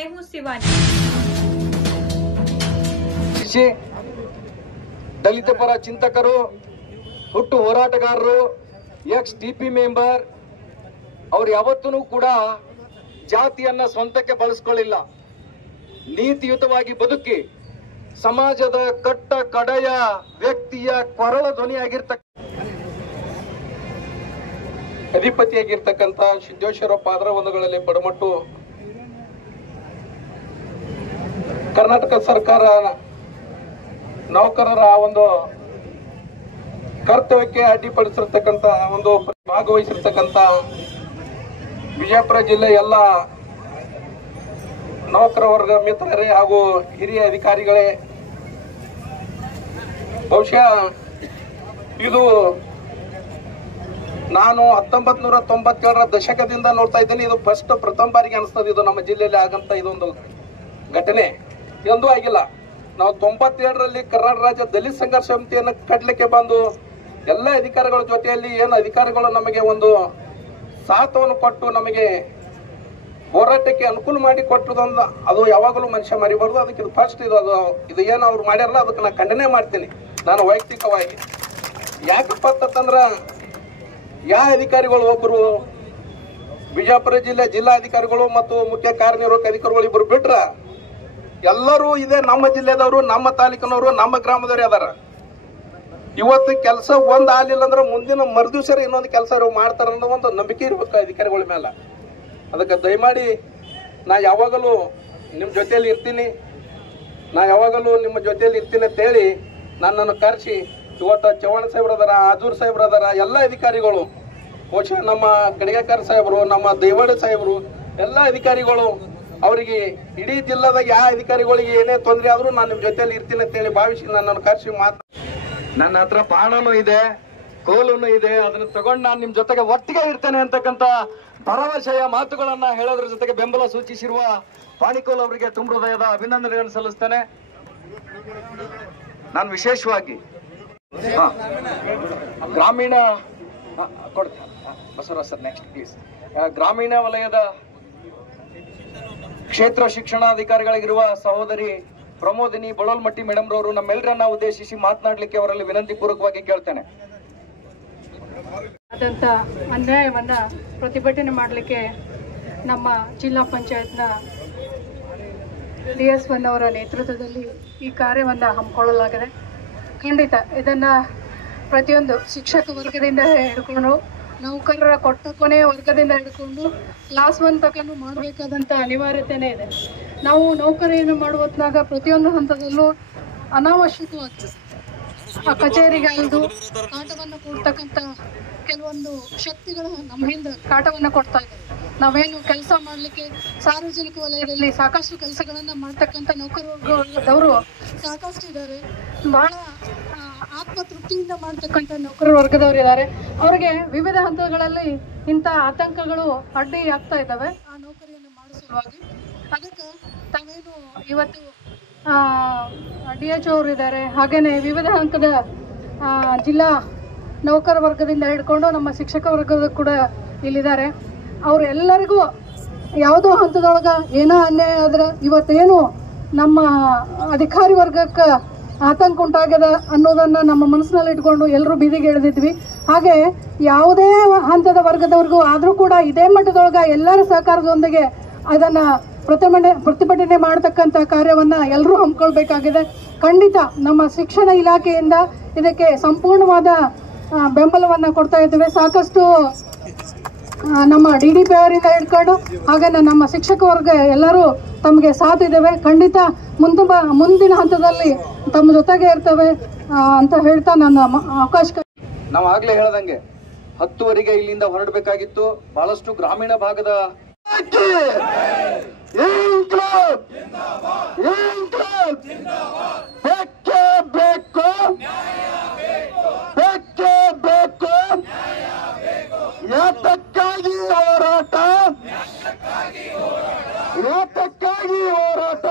मैं हूँ शिवानी। ದಲಿತ ಪರ ಚಿಂತಕರು, ಹುಟ್ಟು ಹೋರಾಟಗಾರರು, ಎಕ್ಸ್ ಟಿಪಿ ಮೆಂಬರ್, ಅವ್ರು ಯಾವತ್ತೂ ಕೂಡ ಜಾತಿಯನ್ನ ಸ್ವಂತಕ್ಕೆ ಬಳಸ್ಕೊಳ್ಳಿಲ್ಲ. ನೀತಿಯುತವಾಗಿ ಬದುಕಿ ಸಮಾಜದ ಕಟ್ಟ ಕಡೆಯ ವ್ಯಕ್ತಿಯ ಕೊರಳ ಧ್ವನಿಯಾಗಿರ್ತಕ್ಕ ಅಧಿಪತಿಯಾಗಿರ್ತಕ್ಕಂಥ ಸಿದ್ದೇಶ್ವರ ಪಾದರವೊಂದುಗಳಲ್ಲಿ ಪಡಮಟ್ಟು ಕರ್ನಾಟಕ ಸರ್ಕಾರ ನೌಕರರ ಒಂದು ಕರ್ತವ್ಯಕ್ಕೆ ಅಡ್ಡಿಪಡಿಸಿರ್ತಕ್ಕಂಥ ಒಂದು ಭಾಗವಹಿಸಿರ್ತಕ್ಕಂಥ ವಿಜಯಪುರ ಜಿಲ್ಲೆ ಎಲ್ಲ ನೌಕರ ವರ್ಗ ಮಿತ್ರರೇ ಹಾಗೂ ಹಿರಿಯ ಅಧಿಕಾರಿಗಳೇ, ಬಹುಶಃ ಇದು ನಾನು 1997ರ ದಶಕದಿಂದ ನೋಡ್ತಾ ಇದ್ದೇನೆ. ಇದು ಪ್ರಥಮ ಬಾರಿಗೆ ಅನಿಸ್ತದೆ ಇದು ನಮ್ಮ ಜಿಲ್ಲೆಯಲ್ಲಿ ಆಗಂತ ಇದೊಂದು ಘಟನೆ ಎಂದೂ ಆಗಿಲ್ಲ. ನಾವು 97ರಲ್ಲಿ ಕರ್ನಾಟಕ ರಾಜ್ಯ ದಲಿತ ಸಂಘರ್ಷ ಸಮಿತಿಯನ್ನು ಕಟ್ಟಲಿಕ್ಕೆ ಬಂದು ಎಲ್ಲ ಅಧಿಕಾರಿಗಳ ಜೊತೆಯಲ್ಲಿ ಏನು ಅಧಿಕಾರಿಗಳು ನಮಗೆ ಒಂದು ಸಾಥವನ್ನು ಕೊಟ್ಟು ನಮಗೆ ಹೋರಾಟಕ್ಕೆ ಅನುಕೂಲ ಮಾಡಿ ಕೊಟ್ಟದೊಂದು ಅದು ಯಾವಾಗಲೂ ಮನುಷ್ಯ ಮರಿಬಾರ್ದು. ಅದಕ್ಕೆ ಇದು ಫಸ್ಟ್ ಇದು ಏನು ಅವ್ರು ಮಾಡ್ಯಾರಲ್ಲ ಅದಕ್ಕೆ ನಾನು ಖಂಡನೆ ಮಾಡ್ತೀನಿ ನಾನು ವೈಯಕ್ತಿಕವಾಗಿ. ಯಾಕಪ್ಪ ಅಂತಂದ್ರೆ ಯಾವ ಅಧಿಕಾರಿಗಳು, ಒಬ್ಬರು ಬಿಜಾಪುರ ಜಿಲ್ಲಾ ಅಧಿಕಾರಿಗಳು ಮತ್ತು ಮುಖ್ಯ ಕಾರ್ಯನಿರ್ವಾಹಕ ಅಧಿಕಾರಿಗಳು ಇಬ್ಬರು ಬಿಟ್ರ ಎಲ್ಲರೂ ಇದೇ ನಮ್ಮ ಜಿಲ್ಲೆದವರು, ನಮ್ಮ ತಾಲೂಕಿನವರು, ನಮ್ಮ ಗ್ರಾಮದವ್ರು ಅದಾರ. ಇವತ್ತು ಕೆಲಸ ಒಂದ್ ಆಗ್ಲಿಲ್ಲ ಅಂದ್ರೆ ಮುಂದಿನ ಮರುದಿವಸ ಇನ್ನೊಂದು ಕೆಲಸ ಮಾಡ್ತಾರ ಅನ್ನೋ ಒಂದು ನಂಬಿಕೆ ಇರ್ಬೇಕು ಅಧಿಕಾರಿಗಳ ಮೇಲೆ. ಅದಕ್ಕೆ ದಯಮಾಡಿ ನಾ ಯಾವಾಗಲೂ ನಿಮ್ಮ ಜೊತೆಯಲ್ಲಿ ಇರ್ತೀನಿ, ಅಂತ ಹೇಳಿ ನನ್ನನ್ನು ಕರೆಸಿ ಇವತ್ತು ಚವ್ಹಾಣ್ ಸಾಹೇಬ್ರದಾರ, ಆಜೂರ್ ಸಾಹೇಬ್ರದಾರ, ಎಲ್ಲ ಅಧಿಕಾರಿಗಳು, ಬಹುಶಃ ನಮ್ಮ ಕಡಿಗೇಕರ್ ಸಾಹೇಬರು, ನಮ್ಮ ದೇವಾಡ ಸಾಹೇಬರು, ಎಲ್ಲ ಅಧಿಕಾರಿಗಳು, ಅವರಿಗೆ ಇಡೀ ಜಿಲ್ಲಾದಾಗ ಯಾವ ಅಧಿಕಾರಿಗಳಿಗೆ ಏನೇ ತೊಂದರೆ ಆದ್ರೂ ನಾನು ನಿಮ್ಮ ಜೊತೆಯಲ್ಲಿ ಇರ್ತೀನಿ ಅಂತ ಹೇಳಿ ಭಾವಿಸಿ ನನ್ನನ್ನು ಕರೆಸಿ ನನ್ನ ಹತ್ರ ಬಾಣನೂ ಇದೆ, ಕೋಲುನು ಇದೆ, ಅದನ್ನ ತಗೊಂಡು ನಾನು ನಿಮ್ ಜೊತೆಗೆ ಒಟ್ಟಿಗೆ ಇರ್ತೇನೆ ಅಂತಕ್ಕಂಥ ಭರವಸೆಯ ಮಾತುಗಳನ್ನ ಹೇಳೋದ್ರ ಜೊತೆಗೆ ಬೆಂಬಲ ಸೂಚಿಸಿರುವ ಪಾಣಿಕೋಲ್ ಅವರಿಗೆ ತುಂಬ ಹೃದಯದ ಅಭಿನಂದನೆಗಳನ್ನು ಸಲ್ಲಿಸ್ತೇನೆ. ನಾನು ವಿಶೇಷವಾಗಿ ಗ್ರಾಮೀಣ ಬಸವರಾಜ್ ಸರ್ ನೆಕ್ಸ್ಟ್ ಪ್ಲೀಸ್ ಗ್ರಾಮೀಣ ವಲಯದ ಕ್ಷೇತ್ರ ಶಿಕ್ಷಣಾಧಿಕಾರಿಗಳಿಗಿರುವ ಸಹೋದರಿ ಪ್ರಮೋದಿನಿ ಬಳೋಲ್ಮಟ್ಟಿ ಮೇಡಮ್ ರವರು ನಮ್ಮೆಲ್ಲರನ್ನ ಉದ್ದೇಶಿಸಿ ಮಾತನಾಡಲಿಕ್ಕೆ ಅವರಲ್ಲಿ ವಿನಂತಿ ಪೂರ್ವಕವಾಗಿ ಕೇಳ್ತೇನೆ. ಆದಂತ ಅನ್ಯಾಯವನ್ನ ಪ್ರತಿಭಟನೆ ಮಾಡಲಿಕ್ಕೆ ನಮ್ಮ ಜಿಲ್ಲಾ ಪಂಚಾಯತ್ನ DS1 ಅವರ ನೇತೃತ್ವದಲ್ಲಿ ಈ ಕಾರ್ಯವನ್ನ ಹಮ್ಮಿಕೊಳ್ಳಲಾಗಿದೆ. ಖಂಡಿತ ಇದನ್ನ ಪ್ರತಿಯೊಂದು ಶಿಕ್ಷಕ ವರ್ಗದಿಂದ ಹಿಡ್ಕೊಂಡು ನೌಕರರ ಕೊನೆಯ ವರ್ಗದಿಂದ ಹಿಡ್ಕೊಂಡು ಕ್ಲಾಸ್ 1 ತನಕ ಮಾಡಬೇಕಾದಂಥ ಅನಿವಾರ್ಯತೆಯೇ ಇದೆ. ನಾವು ನೌಕರಿಯನ್ನು ಮಾಡುವ ಹೊತ್ನಾಗ ಪ್ರತಿಯೊಂದು ಹಂತದಲ್ಲೂ ಅನಾವಶ್ಯಕವಾಗಿ ಆ ಕಚೇರಿಗಳದು ಕಾಟವನ್ನು ಕೊಡ್ತಕ್ಕಂಥ ಕೆಲವೊಂದು ಶಕ್ತಿಗಳು ನಮ್ಮ ಹಿಂದೆ ಕಾಟವನ್ನು ಕೊಡ್ತಾ ಇದೆ. ನಾವೇನು ಕೆಲಸ ಮಾಡಲಿಕ್ಕೆ ಸಾರ್ವಜನಿಕ ವಲಯದಲ್ಲಿ ಸಾಕಷ್ಟು ಕೆಲಸಗಳನ್ನು ಮಾಡ್ತಕ್ಕಂಥ ನೌಕರ ವರ್ಗದವರು ಸಾಕಷ್ಟು ಇದ್ದಾರೆ. ಬಹಳ ಆತ್ಮತೃಪ್ತಿಯಿಂದ ಮಾಡ್ತಕ್ಕಂಥ ನೌಕರ ವರ್ಗದವರು ಇದ್ದಾರೆ. ಅವರಿಗೆ ವಿವಿಧ ಹಂತಗಳಲ್ಲಿ ಇಂಥ ಆತಂಕಗಳು ಅಡ್ಡಿ ಆಗ್ತಾ ಇದ್ದಾವೆ ಆ ನೌಕರಿಯನ್ನು ಮಾಡಿಸುವಾಗಿ. ಅದಕ್ಕೆ ತಾವೇನು ಇವತ್ತು DHO ಅವರು ಇದ್ದಾರೆ, ಹಾಗೆಯೇ ವಿವಿಧ ಹಂತದ ಜಿಲ್ಲಾ ನೌಕರ ವರ್ಗದಿಂದ ಹಿಡ್ಕೊಂಡು ನಮ್ಮ ಶಿಕ್ಷಕ ವರ್ಗದ ಕೂಡ ಇಲ್ಲಿದ್ದಾರೆ. ಅವರೆಲ್ಲರಿಗೂ ಯಾವುದೋ ಹಂತದೊಳಗೆ ಏನೋ ಅನ್ಯಾಯ ಆದ್ರೆ ಇವತ್ತೇನು ನಮ್ಮ ಅಧಿಕಾರಿ ವರ್ಗಕ್ಕೆ ಆತಂಕ ಉಂಟಾಗ್ಯದ ಅನ್ನೋದನ್ನು ನಮ್ಮ ಮನಸ್ಸಿನಲ್ಲಿ ಇಟ್ಕೊಂಡು ಎಲ್ಲರೂ ಬೀದಿಗೆ ಎಳೆದಿದ್ವಿ. ಹಾಗೆ ಯಾವುದೇ ಹಂತದ ವರ್ಗದವ್ರಿಗೂ ಆದರೂ ಕೂಡ ಇದೇ ಮಟ್ಟದೊಳಗೆ ಎಲ್ಲರ ಸಹಕಾರದೊಂದಿಗೆ ಅದನ್ನು ಪ್ರತಿಭಟನೆ ಮಾಡತಕ್ಕಂಥ ಕಾರ್ಯವನ್ನು ಎಲ್ಲರೂ ಹಮ್ಮಿಕೊಳ್ಬೇಕಾಗಿದೆ. ಖಂಡಿತ ನಮ್ಮ ಶಿಕ್ಷಣ ಇಲಾಖೆಯಿಂದ ಇದಕ್ಕೆ ಸಂಪೂರ್ಣವಾದ ಬೆಂಬಲವನ್ನು ಕೊಡ್ತಾ ಇದ್ದೇವೆ. ಸಾಕಷ್ಟು ನಮ್ಮ DDP ಅವರಿಂದ ಹಿಡ್ಕೊಂಡು ಹಾಗೆ ನಮ್ಮ ಶಿಕ್ಷಕ ವರ್ಗ ಎಲ್ಲರೂ ತಮಗೆ ಸಾಥ್ ಇದ್ದೇವೆ. ಖಂಡಿತ ಮುಂದಿನ ಹಂತದಲ್ಲಿ ತಮ್ಮ ಜೊತೆಗೆ ಇರ್ತವೆ ಅಂತ ಹೇಳ್ತಾ ನನ್ನ ಅವಕಾಶ. ನಾವು ಆಗ್ಲೇ ಹೇಳ್ದಂಗೆ 10ವರೆಗೆ ಇಲ್ಲಿಂದ ಹೊರಡಬೇಕಾಗಿತ್ತು. ಬಹಳಷ್ಟು ಗ್ರಾಮೀಣ ಭಾಗದ ಯಾತಕ್ಕಾಗಿ ಹೋರಾಟ,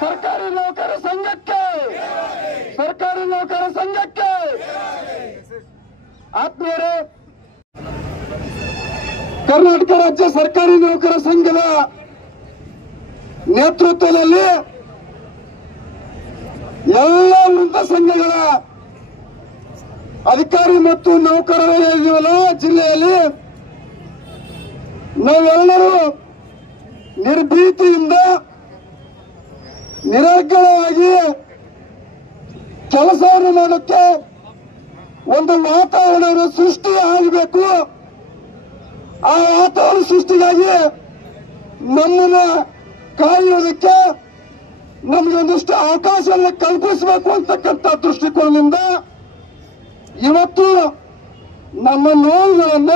ಸರ್ಕಾರಿ ನೌಕರ ಸಂಘಕ್ಕೆ, ಆತ್ಮೀಯರೇ, ಕರ್ನಾಟಕ ರಾಜ್ಯ ಸರ್ಕಾರಿ ನೌಕರ ಸಂಘದ ನೇತೃತ್ವದಲ್ಲಿ ಎಲ್ಲ ವೃಂದ ಸಂಘಗಳ ಅಧಿಕಾರಿ ಮತ್ತು ನೌಕರರ ಇದೀವಲ್ಲ ಜಿಲ್ಲೆಯಲ್ಲಿ ನಾವೆಲ್ಲರೂ ನಿರ್ಭೀತಿಯಿಂದ ನಿರರ್ಗಳವಾಗಿ ಕೆಲಸವನ್ನು ಮಾಡೋಕ್ಕೆ ಒಂದು ವಾತಾವರಣವನ್ನು ಸೃಷ್ಟಿ ಆಗಬೇಕು. ಆ ವಾತಾವರಣ ಸೃಷ್ಟಿಗಾಗಿ ನಮ್ಮನ್ನ ಕಾಯುವುದಕ್ಕೆ ನಮಗೆ ಒಂದಿಷ್ಟು ಅವಕಾಶವನ್ನು ಕಲ್ಪಿಸಬೇಕು ಅಂತಕ್ಕಂಥ ದೃಷ್ಟಿಕೋನದಿಂದ ಇವತ್ತು ನಮ್ಮ ನೋವುಗಳನ್ನ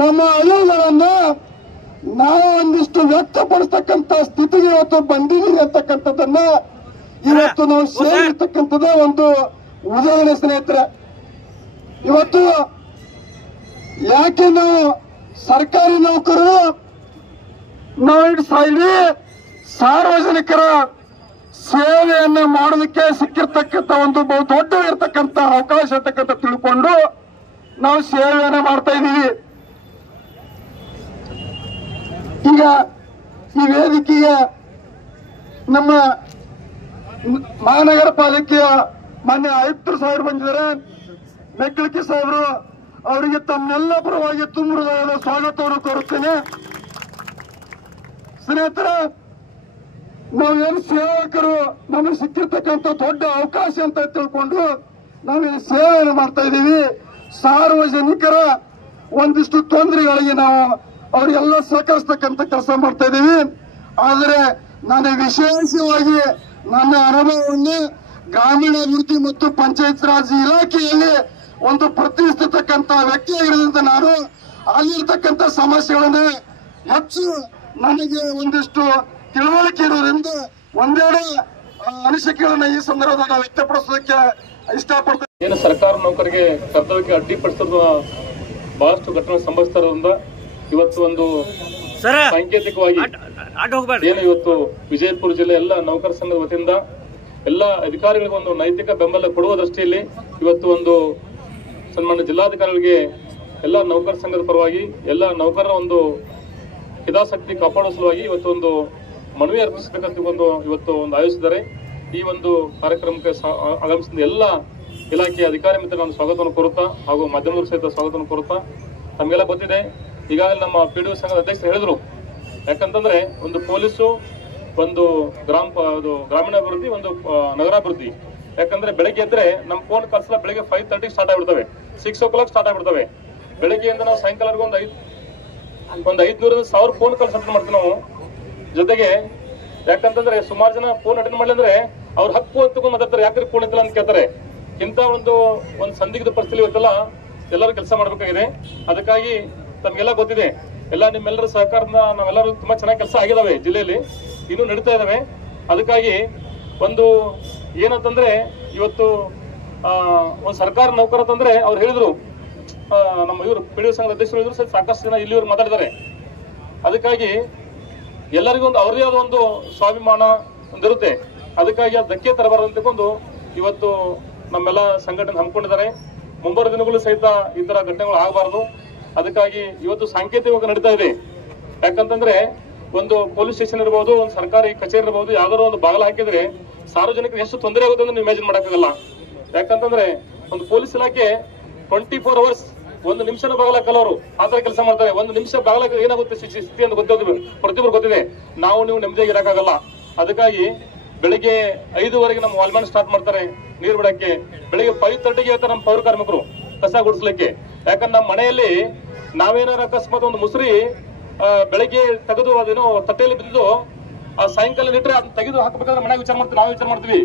ನಮ್ಮ ಅಳುಗಳನ್ನ ನಾವು ಒಂದಿಷ್ಟು ವ್ಯಕ್ತಪಡಿಸ್ತಕ್ಕಂಥ ಸ್ಥಿತಿಗೆ ಇವತ್ತು ಬಂದಿದ್ದೀವಿ ಅಂತಕ್ಕಂಥದ್ದನ್ನ ಇವತ್ತು ನಾವು ಸೇರಿರ್ತಕ್ಕಂಥದ ಒಂದು ಉದಾಹರಣೆ ಸ್ನೇಹಿತರೆ. ಇವತ್ತು ಯಾಕೆ ನಾವು ಸರ್ಕಾರಿ ನೌಕರರು ನಾವು ಸಾರ್ವಜನಿಕರ ಸೇವೆಯನ್ನ ಮಾಡೋದಕ್ಕೆ ಸಿಕ್ಕಿರ್ತಕ್ಕಂಥ ಒಂದು ಬಹು ದೊಡ್ಡ ಇರತಕ್ಕಂಥ ಅವಕಾಶ ಇರ್ತಕ್ಕಂಥ ತಿಳ್ಕೊಂಡು ನಾವು ಸೇವೆಯನ್ನ ಮಾಡ್ತಾ ಇದ್ದೀವಿ. ಈಗ ಈ ವೇದಿಕೆಗೆ ನಮ್ಮ ಮಹಾನಗರ ಪಾಲಿಕೆಯ ಮಾನ್ಯ ಆಯುಕ್ತರು ಸಾಹೇಬರು ಬಂದಿದ್ದಾರೆ, ಮೆಕ್ಕಳಿಕೆ ಸಾಹೇಬರು, ಅವರಿಗೆ ತಮ್ಮೆಲ್ಲ ಪರವಾಗಿ ತುಂಬ ಹೃದಯದ ಸ್ವಾಗತವನ್ನು ಕೋರುತ್ತೇನೆ. ಸ್ನೇಹಿತರೆ, ನಾವೇನು ಸೇವಕರು ನಮಗೆ ಸಿಕ್ಕಿರ್ತಕ್ಕಂಥ ದೊಡ್ಡ ಅವಕಾಶ ಅಂತ ತಿಳ್ಕೊಂಡು ನಾವೇನು ಸೇವೆಯನ್ನು ಮಾಡ್ತಾ ಇದ್ದೀವಿ. ಸಾರ್ವಜನಿಕರ ಒಂದಿಷ್ಟು ತೊಂದರೆಗಳಿಗೆ ನಾವು ಅವರಿಗೆಲ್ಲ ಸಹಕರಿಸ್ತಕ್ಕಂಥ ಕೆಲಸ ಮಾಡ್ತಾ ಇದ್ದೀವಿ. ಆದರೆ ನಾನು ವಿಶೇಷವಾಗಿ ನನ್ನ ಅನುಭವವನ್ನು ಗ್ರಾಮೀಣಾಭಿವೃದ್ಧಿ ಮತ್ತು ಪಂಚಾಯತ್ ರಾಜ್ ಇಲಾಖೆಯಲ್ಲಿ ಒಂದು ಪ್ರತಿನಿಧಿಸತಕ್ಕಂಥ ವ್ಯಕ್ತಿಯಾಗಿರೋದ್ರಿಂದ ನಾನು ಅಲ್ಲಿರ್ತಕ್ಕಂಥ ಸಮಸ್ಯೆಗಳನ್ನ ಹೆಚ್ಚು ನನಗೆ ಒಂದಿಷ್ಟು ತಿಳುವಳಿಕೆ ಇರೋದ್ರಿಂದ ಒಂದೆರಡು ಅನಿಸಿಕೆಗಳನ್ನ ಈ ಸಂದರ್ಭದಾಗ ವ್ಯಕ್ತಪಡಿಸೋದಕ್ಕೆ ಇಷ್ಟಪಡ್ತೇನೆ. ಏನು ಸರ್ಕಾರ ನೌಕರಿಗೆ ಕರ್ತವ್ಯಕ್ಕೆ ಅಡ್ಡಿಪಡಿಸಿರುವ ಬಹಳಷ್ಟು ಘಟನೆ ಸಂಭವಿಸ್ತಾ ಇರೋದ್ರಿಂದ ಇವತ್ತು ಒಂದು ಸಾಂಕೇತಿಕವಾಗಿ ಏನು ಇವತ್ತು ವಿಜಯಪುರ ಜಿಲ್ಲೆ ಎಲ್ಲ ನೌಕರ ಸಂಘದ ವತಿಯಿಂದ ಎಲ್ಲ ಅಧಿಕಾರಿಗಳಿಗೆ ಒಂದು ನೈತಿಕ ಬೆಂಬಲ ಕೊಡುವ ದೃಷ್ಟಿಯಲ್ಲಿ ಇವತ್ತು ಒಂದು ಸನ್ಮಾನ್ಯ ಜಿಲ್ಲಾಧಿಕಾರಿಗಳಿಗೆ ಎಲ್ಲ ನೌಕರ ಸಂಘದ ಪರವಾಗಿ ಎಲ್ಲ ನೌಕರರ ಒಂದು ಹಿತಾಸಕ್ತಿ ಕಾಪಾಡುವ ಸಲುವಾಗಿ ಇವತ್ತು ಒಂದು ಮನವಿ ಅರ್ಪಿಸಬೇಕಂತ ಇವತ್ತು ಒಂದು ಆಯೋಜಿಸಿದ್ದಾರೆ. ಈ ಒಂದು ಕಾರ್ಯಕ್ರಮಕ್ಕೆ ಆಗಮಿಸಿದ ಎಲ್ಲ ಇಲಾಖೆಯ ಅಧಿಕಾರಿ ಮಿತ್ರ ನಾನು ಸ್ವಾಗತವನ್ನು ಕೋರುತ್ತಾ ಹಾಗೂ ಮಾಧ್ಯಮದವರು ಸಹಿತ ಸ್ವಾಗತವನ್ನು ಕೋರುತ್ತಾ, ನಮಗೆಲ್ಲ ಗೊತ್ತಿದೆ ಈಗಾಗಲೇ ನಮ್ಮ PDO ಸಂಘದ ಅಧ್ಯಕ್ಷರು ಹೇಳಿದ್ರು. ಯಾಕಂತಂದ್ರೆ ಒಂದು ಪೊಲೀಸು, ಒಂದು ಗ್ರಾಮೀಣಾಭಿವೃದ್ಧಿ, ಒಂದು ನಗರಾಭಿವೃದ್ಧಿ. ಯಾಕಂದ್ರೆ ಬೆಳಗ್ಗೆ ಎದ್ರೆ ನಮ್ಮ ಫೋನ್ ಕಾಲ್ಸ್ ಬೆಳಗ್ಗೆ 5:30 ಸ್ಟಾರ್ಟ್ ಆಗ್ಬಿಡ್ತವೆ, 6 o'clock ಸ್ಟಾರ್ಟ್ ಆಗ್ಬಿಡ್ತವೆ. ಬೆಳಗ್ಗೆಯಿಂದ ನಾವು ಸಾಯಂಕಾಲವರೆಗೂ ಒಂದು 500-1000 ಫೋನ್ ಕಾಲ್ಸ್ ಅಟೆಂಡ್ ಮಾಡ್ತೀವಿ ನಾವು. ಜೊತೆಗೆ ಯಾಕಂತಂದ್ರೆ ಸುಮಾರು ಜನ ಫೋನ್ ಅಟೆಂಡ್ ಮಾಡ್ಲಿಂದ್ರೆ ಅವ್ರ ಹಕ್ಕು ಅಂತ ಮಾತಾಡ್ತಾರೆ, ಯಾಕ್ರಿ ಫೋನ್ ಇತ್ತಲ್ಲ ಅಂತ ಕೇಳ್ತಾರೆ. ಇಂಥ ಒಂದು ಸಂದಿಗ್ಧ ಪರಿಸ್ಥಿತಿ ಇವತ್ತೆಲ್ಲ ಎಲ್ಲರೂ ಕೆಲಸ ಮಾಡ್ಬೇಕಾಗಿದೆ. ಅದಕ್ಕಾಗಿ ತಮ್ಗೆಲ್ಲ ಗೊತ್ತಿದೆ, ಎಲ್ಲ ನಿಮ್ಮೆಲ್ಲರ ಸಹಕಾರದಿಂದ ನಾವೆಲ್ಲರೂ ತುಂಬಾ ಚೆನ್ನಾಗಿ ಕೆಲಸ ಆಗಿದಾವೆ, ಜಿಲ್ಲೆಯಲ್ಲಿ ಇನ್ನೂ ನಡೀತಾ ಇದಾವೆ. ಅದಕ್ಕಾಗಿ ಒಂದು ಏನಂತಂದ್ರೆ ಇವತ್ತು ಒಂದು ಸರ್ಕಾರ ನೌಕರ ಅಂತಂದ್ರೆ ಅವ್ರು ಹೇಳಿದ್ರು, ನಮ್ಮ ಇವರು PDO ಸಂಘದ ಅಧ್ಯಕ್ಷರು ಹೇಳಿದ್ರು, ಸಾಕಷ್ಟು ಜನ ಇಲ್ಲಿಯವರು ಮಾತಾಡಿದ್ದಾರೆ. ಅದಕ್ಕಾಗಿ ಎಲ್ಲರಿಗೂ ಒಂದು ಅವರದೇ ಆದ ಒಂದು ಸ್ವಾಭಿಮಾನ ಒಂದಿರುತ್ತೆ. ಅದಕ್ಕಾಗಿ ಅದು ಧಕ್ಕೆ ತರಬಾರದಂತಕೊಂಡು ಇವತ್ತು ನಮ್ಮೆಲ್ಲ ಸಂಘಟನೆ ಹಮ್ಮಿಕೊಂಡಿದ್ದಾರೆ. ಮುಂಬರುವ ದಿನಗಳು ಸಹಿತ ಈ ತರ ಘಟನೆಗಳು ಆಗಬಾರದು. ಅದಕ್ಕಾಗಿ ಇವತ್ತು ಸಾಂಕೇತಿಕವಾಗಿ ನಡೀತಾ ಇದೆ. ಯಾಕಂತಂದ್ರೆ ಒಂದು ಪೊಲೀಸ್ ಸ್ಟೇಷನ್ ಇರಬಹುದು, ಒಂದು ಸರ್ಕಾರಿ ಕಚೇರಿ ಇರಬಹುದು, ಯಾವ್ದಾದ್ರು ಒಂದು ಬಾಗಿಲು ಹಾಕಿದ್ರೆ ಸಾರ್ವಜನಿಕರಿಗೆ ಎಷ್ಟು ತೊಂದರೆ ಆಗುತ್ತೆ ಅಂತ ನೀವು ಇಮ್ಯಾಜಿನ್ ಮಾಡಕ್ಕಾಗಲ್ಲ. ಯಾಕಂತಂದ್ರೆ ಒಂದು ಪೊಲೀಸ್ ಇಲಾಖೆ 24 hours ಒಂದು ನಿಮಿಷನ ಬಾಗಲ ಕಲವರು ಆತರ ಕೆಲಸ ಮಾಡ್ತಾರೆ. ಒಂದು ನಿಮಿಷ ಬಾಗಲ ಏನಾಗುತ್ತೆ ಸ್ಥಿತಿ ಅಂತ ಗೊತ್ತಿದೆ, ಪ್ರತಿಯೊಬ್ಬರು ಗೊತ್ತಿದೆ. ನಾವು ನೀವು ನೆಮ್ಮದಿಯಾಗಿ ಇರಕ್ಕಾಗಲ್ಲ. ಅದಕ್ಕಾಗಿ ಬೆಳಿಗ್ಗೆ 5 ನಮ್ಮ ವಾಲ್ಮ್ಯಾನ್ ಸ್ಟಾರ್ಟ್ ಮಾಡ್ತಾರೆ ನೀರು ಬಿಡಕ್ಕೆ. ಬೆಳಿಗ್ಗೆ 5:30 ಹೇಳ್ತಾರೆ ನಮ್ಮ ಪೌರ ಕಾರ್ಮಿಕರು ಕಸ ಗುಡಿಸ್ಲಿಕ್ಕೆ. ಯಾಕಂದ್ರೆ ನಮ್ಮ ಮನೆಯಲ್ಲಿ ನಾವೇನಾರ ಅಕಸ್ಮಾತ್ ಒಂದು ಮುಸ್ರಿ ಬೆಳಿಗ್ಗೆ ತೆಗೆದು ಅದೇನೋ ತಟ್ಟೆಯಲ್ಲಿ ಬಿದ್ದು ಆ ಸಾಯಂಕಾಲ ಇಟ್ಟರೆ ಅದನ್ನ ತೆಗೆದು ಹಾಕಬೇಕಾದ್ರೆ ಮನೆಗೆ ವಿಚಾರ ಮಾಡ್ತೀವಿ, ನಾವು ವಿಚಾರ ಮಾಡ್ತೀವಿ.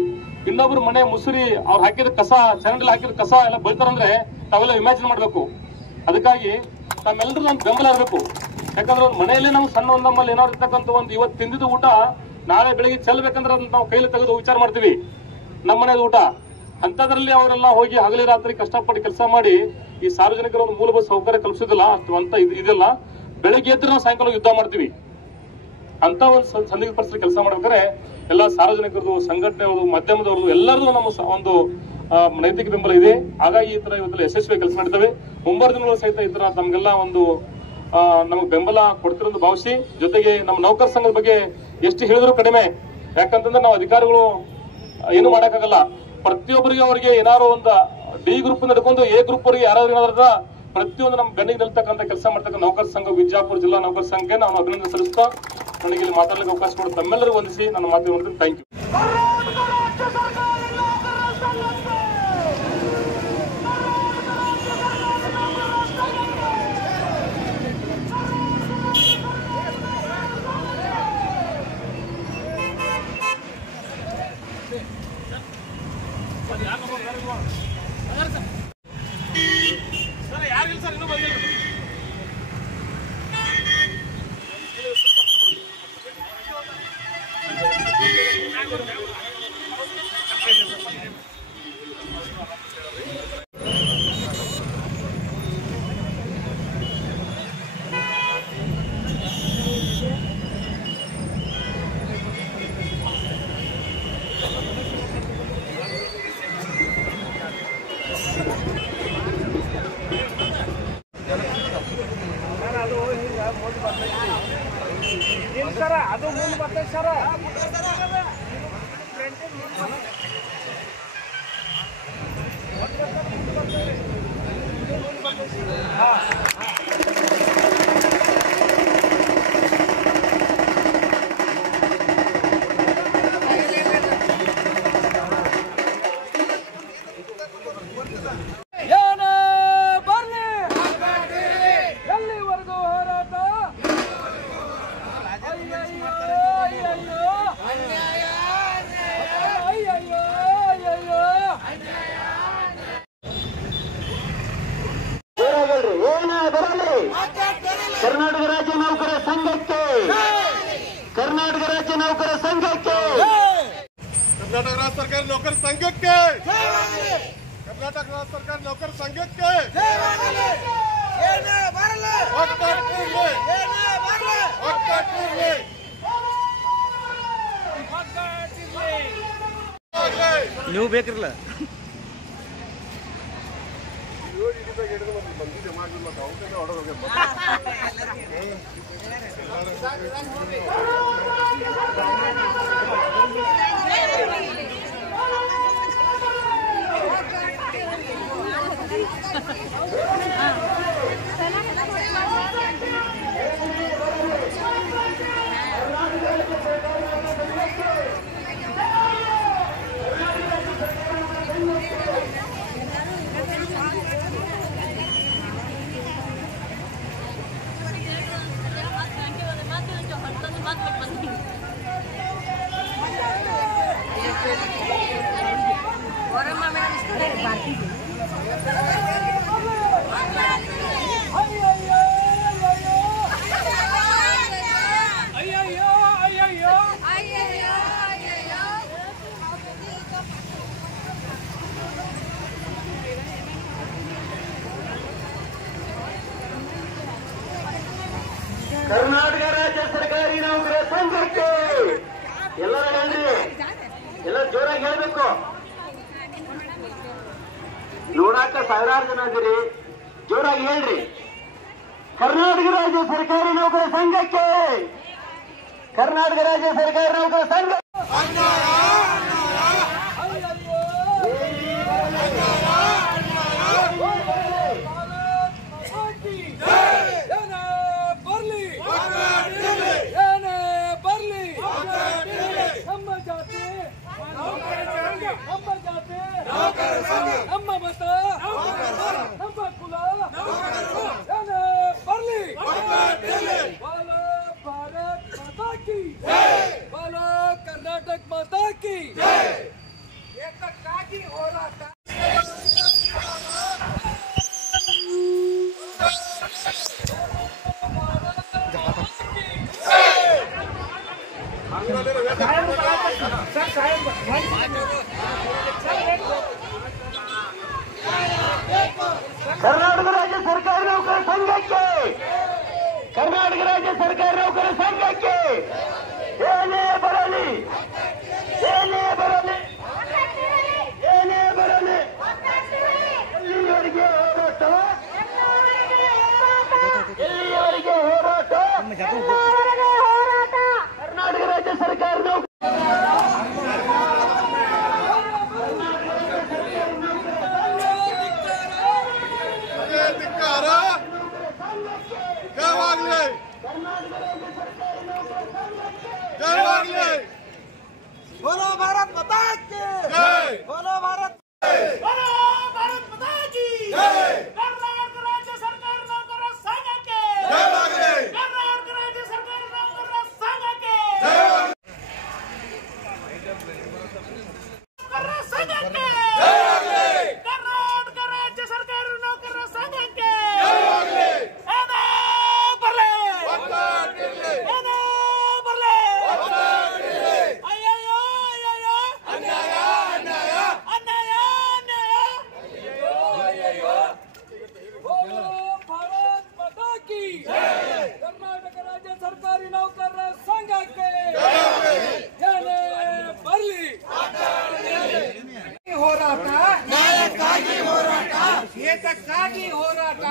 ಇನ್ನೊಬ್ರು ಮನೆ ಮುಸುರಿ ಅವ್ರು ಹಾಕಿದ ಕಸ, ಚರಂಡಿ ಹಾಕಿದ ಕಸ ಎಲ್ಲ ಬೀಳ್ತಾರಂದ್ರೆ ತಾವೆಲ್ಲ ಇಮ್ಯಾಜಿನ್ ಮಾಡ್ಬೇಕು. ಅದಕ್ಕಾಗಿ ನಮ್ಮೆಲ್ಲರೂ ನಮ್ಗೆ ಬೆಂಬಲ ಇರಬೇಕು. ಯಾಕಂದ್ರೆ ಒಂದು ಮನೆಯಲ್ಲೇ ನಾವು ಸಣ್ಣ ನಮ್ಮಲ್ಲಿ ಏನಾದ್ರು ಇರ್ತಕ್ಕಂಥ ಒಂದು ಇವತ್ತು ತಿಂದಿದ್ದು ಊಟ ನಾಳೆ ಬೆಳಿಗ್ಗೆ ಚೆಲ್ಲಬೇಕಂದ್ರೆ ಅದನ್ನ ನಾವು ಕೈಲಿ ತೆಗೆದು ವಿಚಾರ ಮಾಡ್ತೀವಿ, ನಮ್ಮ ಮನೆಯದ ಊಟ. ಅಂತದ್ರಲ್ಲಿ ಅವರೆಲ್ಲ ಹೋಗಿ ಹಗಲಿ ರಾತ್ರಿ ಕಷ್ಟಪಟ್ಟು ಕೆಲಸ ಮಾಡಿ ಈ ಸಾರ್ವಜನಿಕರ ಒಂದು ಮೂಲಭೂತ ಸೌಕರ್ಯ ಕಲ್ಪಿಸೋದಿಲ್ಲ, ಅಷ್ಟು ಅಂತ ಇದೆಲ್ಲ. ಬೆಳಗ್ಗೆ ಎದ್ರೆ ನಾವು ಸಾಯಂಕಾಲ ಯುದ್ಧ ಮಾಡ್ತೀವಿ. ಅಂತ ಒಂದು ಸಂದಿಗ್ಧ ಪರಿಸ್ಥಿತಿ ಕೆಲಸ ಮಾಡ್ಬೇಕಾದ್ರೆ ಎಲ್ಲ ಸಾರ್ವಜನಿಕರದು, ಸಂಘಟನೆಯವರು, ಮಾಧ್ಯಮದವ್ರದ್ದು ಎಲ್ಲರದು ನಮ್ಮ ಒಂದು ನೈತಿಕ ಬೆಂಬಲ ಇದೆ. ಹಾಗಾಗಿ ಈ ತರ ಇವತ್ತು ಯಶಸ್ವಿ ಕೆಲಸ ನಡೀತವೆ. ಮುಂಬರುವ ದಿನಗಳು ಸಹಿತ ಈ ತರ ನಮ್ಗೆಲ್ಲ ಒಂದು ನಮಗೆ ಬೆಂಬಲ ಕೊಡ್ತಿರೋದು ಭಾವಿಸಿ, ಜೊತೆಗೆ ನಮ್ಮ ನೌಕರ ಸಂಘದ ಬಗ್ಗೆ ಎಷ್ಟು ಹೇಳಿದ್ರು ಕಡಿಮೆ. ಯಾಕಂತಂದ್ರೆ ನಾವು ಅಧಿಕಾರಿಗಳು ಏನು ಮಾಡಕ್ಕಾಗಲ್ಲ. ಪ್ರತಿಯೊಬ್ಬರಿಗೆ ಅವರಿಗೆ ಏನಾದ್ರು ಒಂದು ಡಿ ಗ್ರೂಪ್ ನಡ್ಕೊಂಡು ಎ ಗ್ರೂಪ್ ಅವರಿಗೆ ಯಾರಾದ್ರೂ ಏನಾದ್ರ ಪ್ರತಿಯೊಂದು ನಮ್ಮ ಗಣ್ಣಿಗೆ ನಿಲ್ತಕ್ಕಂಥ ಕೆಲಸ ಮಾಡ್ತಕ್ಕಂಥ ನೌಕರ ಸಂಘ ವಿಜಯಪುರ ಜಿಲ್ಲಾ ನೌಕರ ಸಂಘಕ್ಕೆ ನಾನು ಅಭಿನಂದನೆ ಸಲ್ಲಿಸ್ತಾ ನನಗೆ ಇಲ್ಲಿ ಮಾತಾಡಲಿಕ್ಕೆ ಅವಕಾಶ ಕೊಟ್ಟು ತಮ್ಮೆಲ್ಲರಿಗೂ ವಂದಿಸಿ ನನ್ನ ಮಾತು ನೋಡ್ತೀನಿ. Thank you. ಅದು ಮುಂದೆ ಬರ್ತದೆ ಸರ. ಎಲ್ಲಿವರೆಗೂ ಹೋರಾಟ? ಕರ್ನಾಟಕ ರಾಜ್ಯ ನೌಕರ ಸಂಘಕ್ಕೆ, ಕರ್ನಾಟಕ ರಾಜ್ಯ ನೌಕರ ಸಂಘಕ್ಕೆ, ಕರ್ನಾಟಕ ರಾಜ್ಯ ಸರ್ಕಾರ ನೌಕರ ಸಂಘಕ್ಕೆ, ಕರ್ನಾಟಕ ರಾಜ್ಯ ಸರ್ಕಾರ ನೌಕರ ಸಂಘಕ್ಕೆ ನೀವು ಬೇಕಿರಲ್ಲ. ಕರ್ನಾಟಕ ರಾಜ್ಯ ಸರ್ಕಾರಿ ನೌಕರ ಸಂಘಕ್ಕೆ ಎಲ್ಲರ ಹೇಳ್ರಿ, ಎಲ್ಲ ಜೋರಾಗಿ ಹೇಳ್ಬೇಕು. ನೋಡಾಕ ಸಾವಿರಾರು ಜನ ಇದೀರಿ, ಜೋರಾಗಿ ಹೇಳ್ರಿ. ಕರ್ನಾಟಕ ರಾಜ್ಯ ಸರ್ಕಾರಿ ನೌಕರ ಸಂಘಕ್ಕೆ, ಕರ್ನಾಟಕ ರಾಜ್ಯ ಸರ್ಕಾರಿ ನೌಕರ ಸಂಘ ನಮ್ಮ ಮತ, ನಮ್ಮ ಕುಲ ಬರ್ಲಿ. ಬಾಲೋ ಭಾರತ್ ಮಾತಾ ಕಿ, ಬಾಲೋ ಕರ್ನಾಟಕ ಮಾತಾ ಕಿ. ಏಕಕ್ಕಾಗಿ ಹೋರಾಟ. ಕರ್ನಾಟಕ ರಾಜ್ಯ ಸರ್ಕಾರಿ ನೌಕರ ಸಂಘಕ್ಕೆ, ಕರ್ನಾಟಕ ರಾಜ್ಯ ಸರ್ಕಾರಿ ನೌಕರ ಸಂಘಕ್ಕೆ ಏನೇ ಬರಲಿ, ಏನೇ ಬರಲಿ, ಏನೇ ಬರಲಿ, ಎಲ್ಲಿಯವರೆಗೆ ಹೋರಾಟ, ಎಲ್ಲಿಯವರೆಗೆ ಹೋರಾಟ, ಕರ್ನಾಟಕ ರಾಜ್ಯ ನ್ಯಾಯಕ್ಕಾಗಿ ಹೋರಾಟ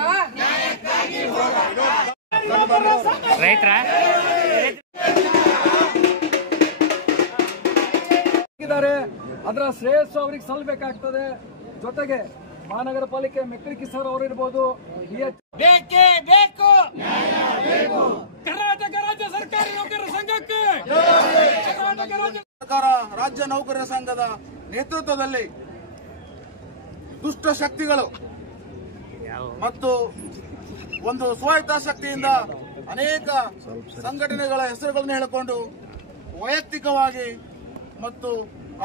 ರೈತರ ಅದರ ಶ್ರೇಯಸ್ಸು ಅವ್ರಿಗೆ ಸಲ್ಲಬೇಕಾಗ್ತದೆ. ಜೊತೆಗೆ ಮಹಾನಗರ ಪಾಲಿಕೆ ಮೆಕ್ರಿಕಿ ಸರ್ ಅವರು ಇರ್ಬೋದು, ಬೇಕೇ ಬೇಕು ಕರ್ನಾಟಕ ರಾಜ್ಯ ಸರ್ಕಾರಿ ನೌಕರರ ಸಂಘಕ್ಕೆ, ಕರ್ನಾಟಕ ಸರ್ಕಾರ ರಾಜ್ಯ ನೌಕರರ ಸಂಘದ ನೇತೃತ್ವದಲ್ಲಿ ದುಷ್ಟ ಶಕ್ತಿಗಳು ಮತ್ತು ಒಂದು ಸ್ವಹಿತಾಸಕ್ತಿಯಿಂದ ಅನೇಕ ಸಂಘಟನೆಗಳ ಹೆಸರುಗಳನ್ನು ಹೇಳಿಕೊಂಡು ವೈಯಕ್ತಿಕವಾಗಿ ಮತ್ತು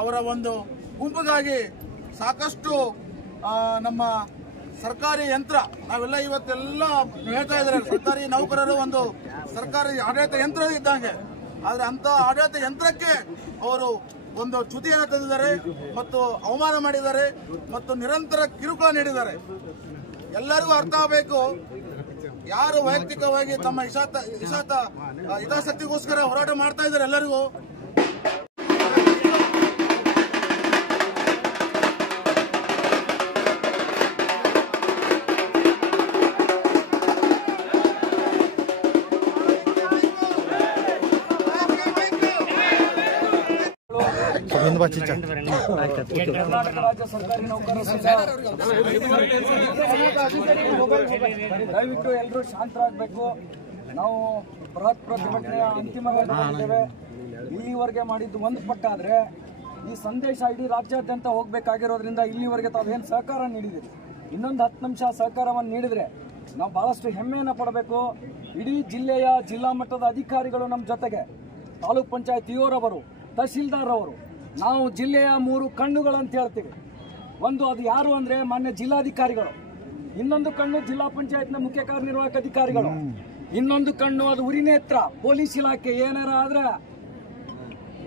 ಅವರ ಒಂದು ಗುಂಪಿಗಾಗಿ ಸಾಕಷ್ಟು ನಮ್ಮ ಸರ್ಕಾರಿ ಯಂತ್ರ ನಾವೆಲ್ಲ ಇವತ್ತೆಲ್ಲ ಹೇಳ್ತಾ ಇದ್ದಾರೆ, ಸರ್ಕಾರಿ ನೌಕರರು ಒಂದು ಸರ್ಕಾರಿ ಆಡಳಿತ ಯಂತ್ರ ಇದ್ದಂಗೆ. ಆದ್ರೆ ಅಂತ ಆಡಳಿತ ಯಂತ್ರಕ್ಕೆ ಅವರು ಒಂದು ಚ್ಯುತಿಯನ್ನು ತಂದಿದ್ದಾರೆ ಮತ್ತು ಅವಮಾನ ಮಾಡಿದ್ದಾರೆ ಮತ್ತು ನಿರಂತರ ಕಿರುಕುಳ ನೀಡಿದ್ದಾರೆ. ಎಲ್ಲರಿಗೂ ಅರ್ಥ ಆಗಬೇಕು, ಯಾರು ವೈಯಕ್ತಿಕವಾಗಿ ತಮ್ಮ ಹಿತಾಸಕ್ತಿಗೋಸ್ಕರ ಹೋರಾಟ ಮಾಡ್ತಾ ಇದ್ದಾರೆ ಎಲ್ಲರಿಗೂ ಕರ್ನಾಟಕ ರಾಜ್ಯ ಸರ್ಕಾರಿ ನೌಕರರ ದಯವಿಟ್ಟು ಎಲ್ಲರೂ ಶಾಂತರಾಗಬೇಕು. ನಾವು ಬೃಹತ್ ಪ್ರತಿಭಟನೆಯ ಅಂತಿಮ ವೇಳೆ ಇಲ್ಲಿವರೆಗೆ ಮಾಡಿದ್ದು ಒಂದು ಪಟ್ಟ ಆದ್ರೆ ಈ ಸಂದೇಶ ಇಡೀ ರಾಜ್ಯಾದ್ಯಂತ ಹೋಗ್ಬೇಕಾಗಿರೋದ್ರಿಂದ ಇಲ್ಲಿವರೆಗೆ ತಾವೇನು ಸಹಕಾರ ನೀಡಿದ್ದೀರಿ, ಇನ್ನೊಂದು 10 ನಿಮಿಷ ಸಹಕಾರವನ್ನು ನೀಡಿದ್ರೆ ನಾವು ಬಹಳಷ್ಟು ಹೆಮ್ಮೆಯನ್ನು ಪಡಬೇಕು. ಇಡೀ ಜಿಲ್ಲಾ ಮಟ್ಟದ ಅಧಿಕಾರಿಗಳು ನಮ್ಮ ಜೊತೆಗೆ, ತಾಲೂಕ್ ಪಂಚಾಯತ್ ಇಒರವರು, ತಹಶೀಲ್ದಾರ್ ಅವರು, ನಾವು ಜಿಲ್ಲೆಯ 3 ಕಣ್ಣುಗಳು ಅಂತ ಹೇಳ್ತೀವಿ. ಒಂದು ಅದು ಯಾರು ಅಂದ್ರೆ ಮಾನ್ಯ ಜಿಲ್ಲಾಧಿಕಾರಿಗಳು, ಇನ್ನೊಂದು ಕಣ್ಣು ಜಿಲ್ಲಾ ಪಂಚಾಯತ್ನ ಮುಖ್ಯ ಕಾರ್ಯನಿರ್ವಾಹಕ ಅಧಿಕಾರಿಗಳು, ಇನ್ನೊಂದು ಕಣ್ಣು ಅದು ಉರಿನೇತ್ರ ಪೊಲೀಸ್ ಇಲಾಖೆ. ಏನಾರ ಆದ್ರೆ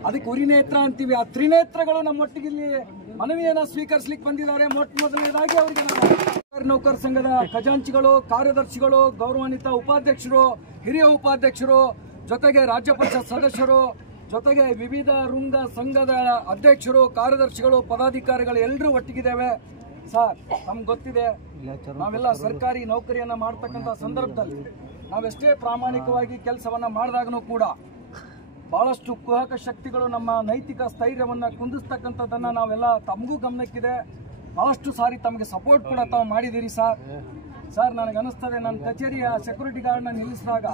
ಅದಕ್ಕೆ ಉರಿನೇತ್ರ ಅಂತೀವಿ. ಆ ತ್ರಿನೇತ್ರಗಳು ನಮ್ಮೊಟ್ಟಿಗೆ ಇಲ್ಲಿ ಮನವಿಯನ್ನ ಸ್ವೀಕರಿಸಲಿಕ್ಕೆ ಬಂದಿದ್ದಾರೆ. ಮೊಟ್ಟ ಮೊದಲನೇದಾಗಿ ಅವರಿಗೆ ನೌಕರ ಸಂಘದ ಖಜಾಂಚಿಗಳು, ಕಾರ್ಯದರ್ಶಿಗಳು, ಗೌರವಾನ್ವಿತ ಉಪಾಧ್ಯಕ್ಷರು, ಹಿರಿಯ ಉಪಾಧ್ಯಕ್ಷರು, ಜೊತೆಗೆ ರಾಜ್ಯ ಪರಿಷತ್ ಸದಸ್ಯರು, ಜೊತೆಗೆ ವಿವಿಧ ಋಂಗ ಸಂಘದ ಅಧ್ಯಕ್ಷರು, ಕಾರ್ಯದರ್ಶಿಗಳು, ಪದಾಧಿಕಾರಿಗಳು ಎಲ್ಲರೂ ಒಟ್ಟಿಗಿದ್ದೇವೆ. ಸರ್, ನಮ್ಗೆ ಗೊತ್ತಿದೆ, ನಾವೆಲ್ಲ ಸರ್ಕಾರಿ ನೌಕರಿಯನ್ನ ಮಾಡ್ತಕ್ಕಂಥ ಸಂದರ್ಭದಲ್ಲಿ ನಾವೆಷ್ಟೇ ಪ್ರಾಮಾಣಿಕವಾಗಿ ಕೆಲಸವನ್ನ ಮಾಡಿದಾಗನೂ ಕೂಡ ಬಹಳಷ್ಟು ಕುಹಕ ಶಕ್ತಿಗಳು ನಮ್ಮ ನೈತಿಕ ಸ್ಥೈರ್ಯವನ್ನ ಕುಂದಿಸ್ತಕ್ಕಂಥದ್ದನ್ನ ನಾವೆಲ್ಲ ತಮಗೂ ಗಮನಕ್ಕಿದೆ. ಬಹಳಷ್ಟು ಸಾರಿ ತಮಗೆ ಸಪೋರ್ಟ್ ಕೂಡ ತಾವು ಮಾಡಿದ್ದೀರಿ ಸರ್. ನನಗೆ ಅನಿಸ್ತದೆ, ನನ್ನ ಕಚೇರಿಯ ಸೆಕ್ಯೂರಿಟಿ ಗಾರ್ಡ್ನ ನಿಲ್ಲಿಸಿದಾಗ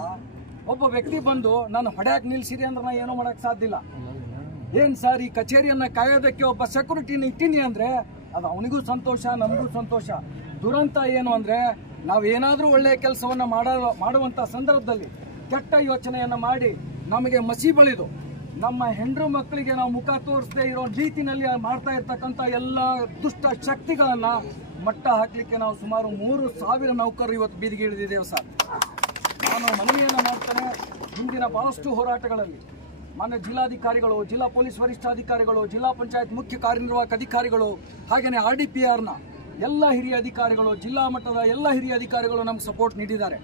ಒಬ್ಬ ವ್ಯಕ್ತಿ ಬಂದು ನಾನು ಹೊಡ್ಯಾಕ್ ನಿಲ್ಸಿರಿ ಅಂದ್ರೆ ನಾ ಏನೋ ಮಾಡಕ್ ಸಾಧ್ಯ ಇಲ್ಲ. ಏನ್ ಸರ್, ಈ ಕಚೇರಿಯನ್ನ ಕಾಯೋದಕ್ಕೆ ಒಬ್ಬ ಸೆಕ್ಯೂರಿಟಿನ ಇಟ್ಟಿನಿ ಅಂದ್ರೆ ಅದು ಅವನಿಗೂ ಸಂತೋಷ, ನಮಗೂ ಸಂತೋಷ. ದುರಂತ ಏನು ಅಂದ್ರೆ ನಾವೇನಾದ್ರೂ ಒಳ್ಳೆಯ ಕೆಲಸವನ್ನ ಮಾಡುವಂತ ಸಂದರ್ಭದಲ್ಲಿ ಕೆಟ್ಟ ಯೋಚನೆಯನ್ನ ಮಾಡಿ ನಮಗೆ ಮಸಿ ಬಳಿದು ನಮ್ಮ ಹೆಂಡ್ರು ಮಕ್ಕಳಿಗೆ ನಾವು ಮುಖ ತೋರಿಸದೆ ಇರೋ ರೀತಿನಲ್ಲಿ ಮಾಡ್ತಾ ಇರ್ತಕ್ಕಂಥ ಎಲ್ಲ ದುಷ್ಟ ಶಕ್ತಿಗಳನ್ನ ಮಟ್ಟ ಹಾಕ್ಲಿಕ್ಕೆ ನಾವು ಸುಮಾರು 3,000 ನೌಕರರು ಇವತ್ತು ಬೀದಿಗೆ ಇಳಿದಿದ್ದೇವೆ ಸರ್. ನಾನು ಮನವಿಯನ್ನು ಮಾಡ್ತೇನೆ, ಹಿಂದಿನ ಬಹಳಷ್ಟು ಹೋರಾಟಗಳಲ್ಲಿ ಮಾನ್ಯ ಜಿಲ್ಲಾಧಿಕಾರಿಗಳು, ಜಿಲ್ಲಾ ಪೊಲೀಸ್ ವರಿಷ್ಠಾಧಿಕಾರಿಗಳು, ಜಿಲ್ಲಾ ಪಂಚಾಯತ್ ಮುಖ್ಯ ಕಾರ್ಯನಿರ್ವಾಹಕ ಅಧಿಕಾರಿಗಳು, ಹಾಗೆಯೇ RDPRನ ಎಲ್ಲ ಹಿರಿಯ ಅಧಿಕಾರಿಗಳು, ಜಿಲ್ಲಾ ಮಟ್ಟದ ಎಲ್ಲ ಹಿರಿಯ ಅಧಿಕಾರಿಗಳು ನಮ್ಗೆ ಸಪೋರ್ಟ್ ನೀಡಿದ್ದಾರೆ.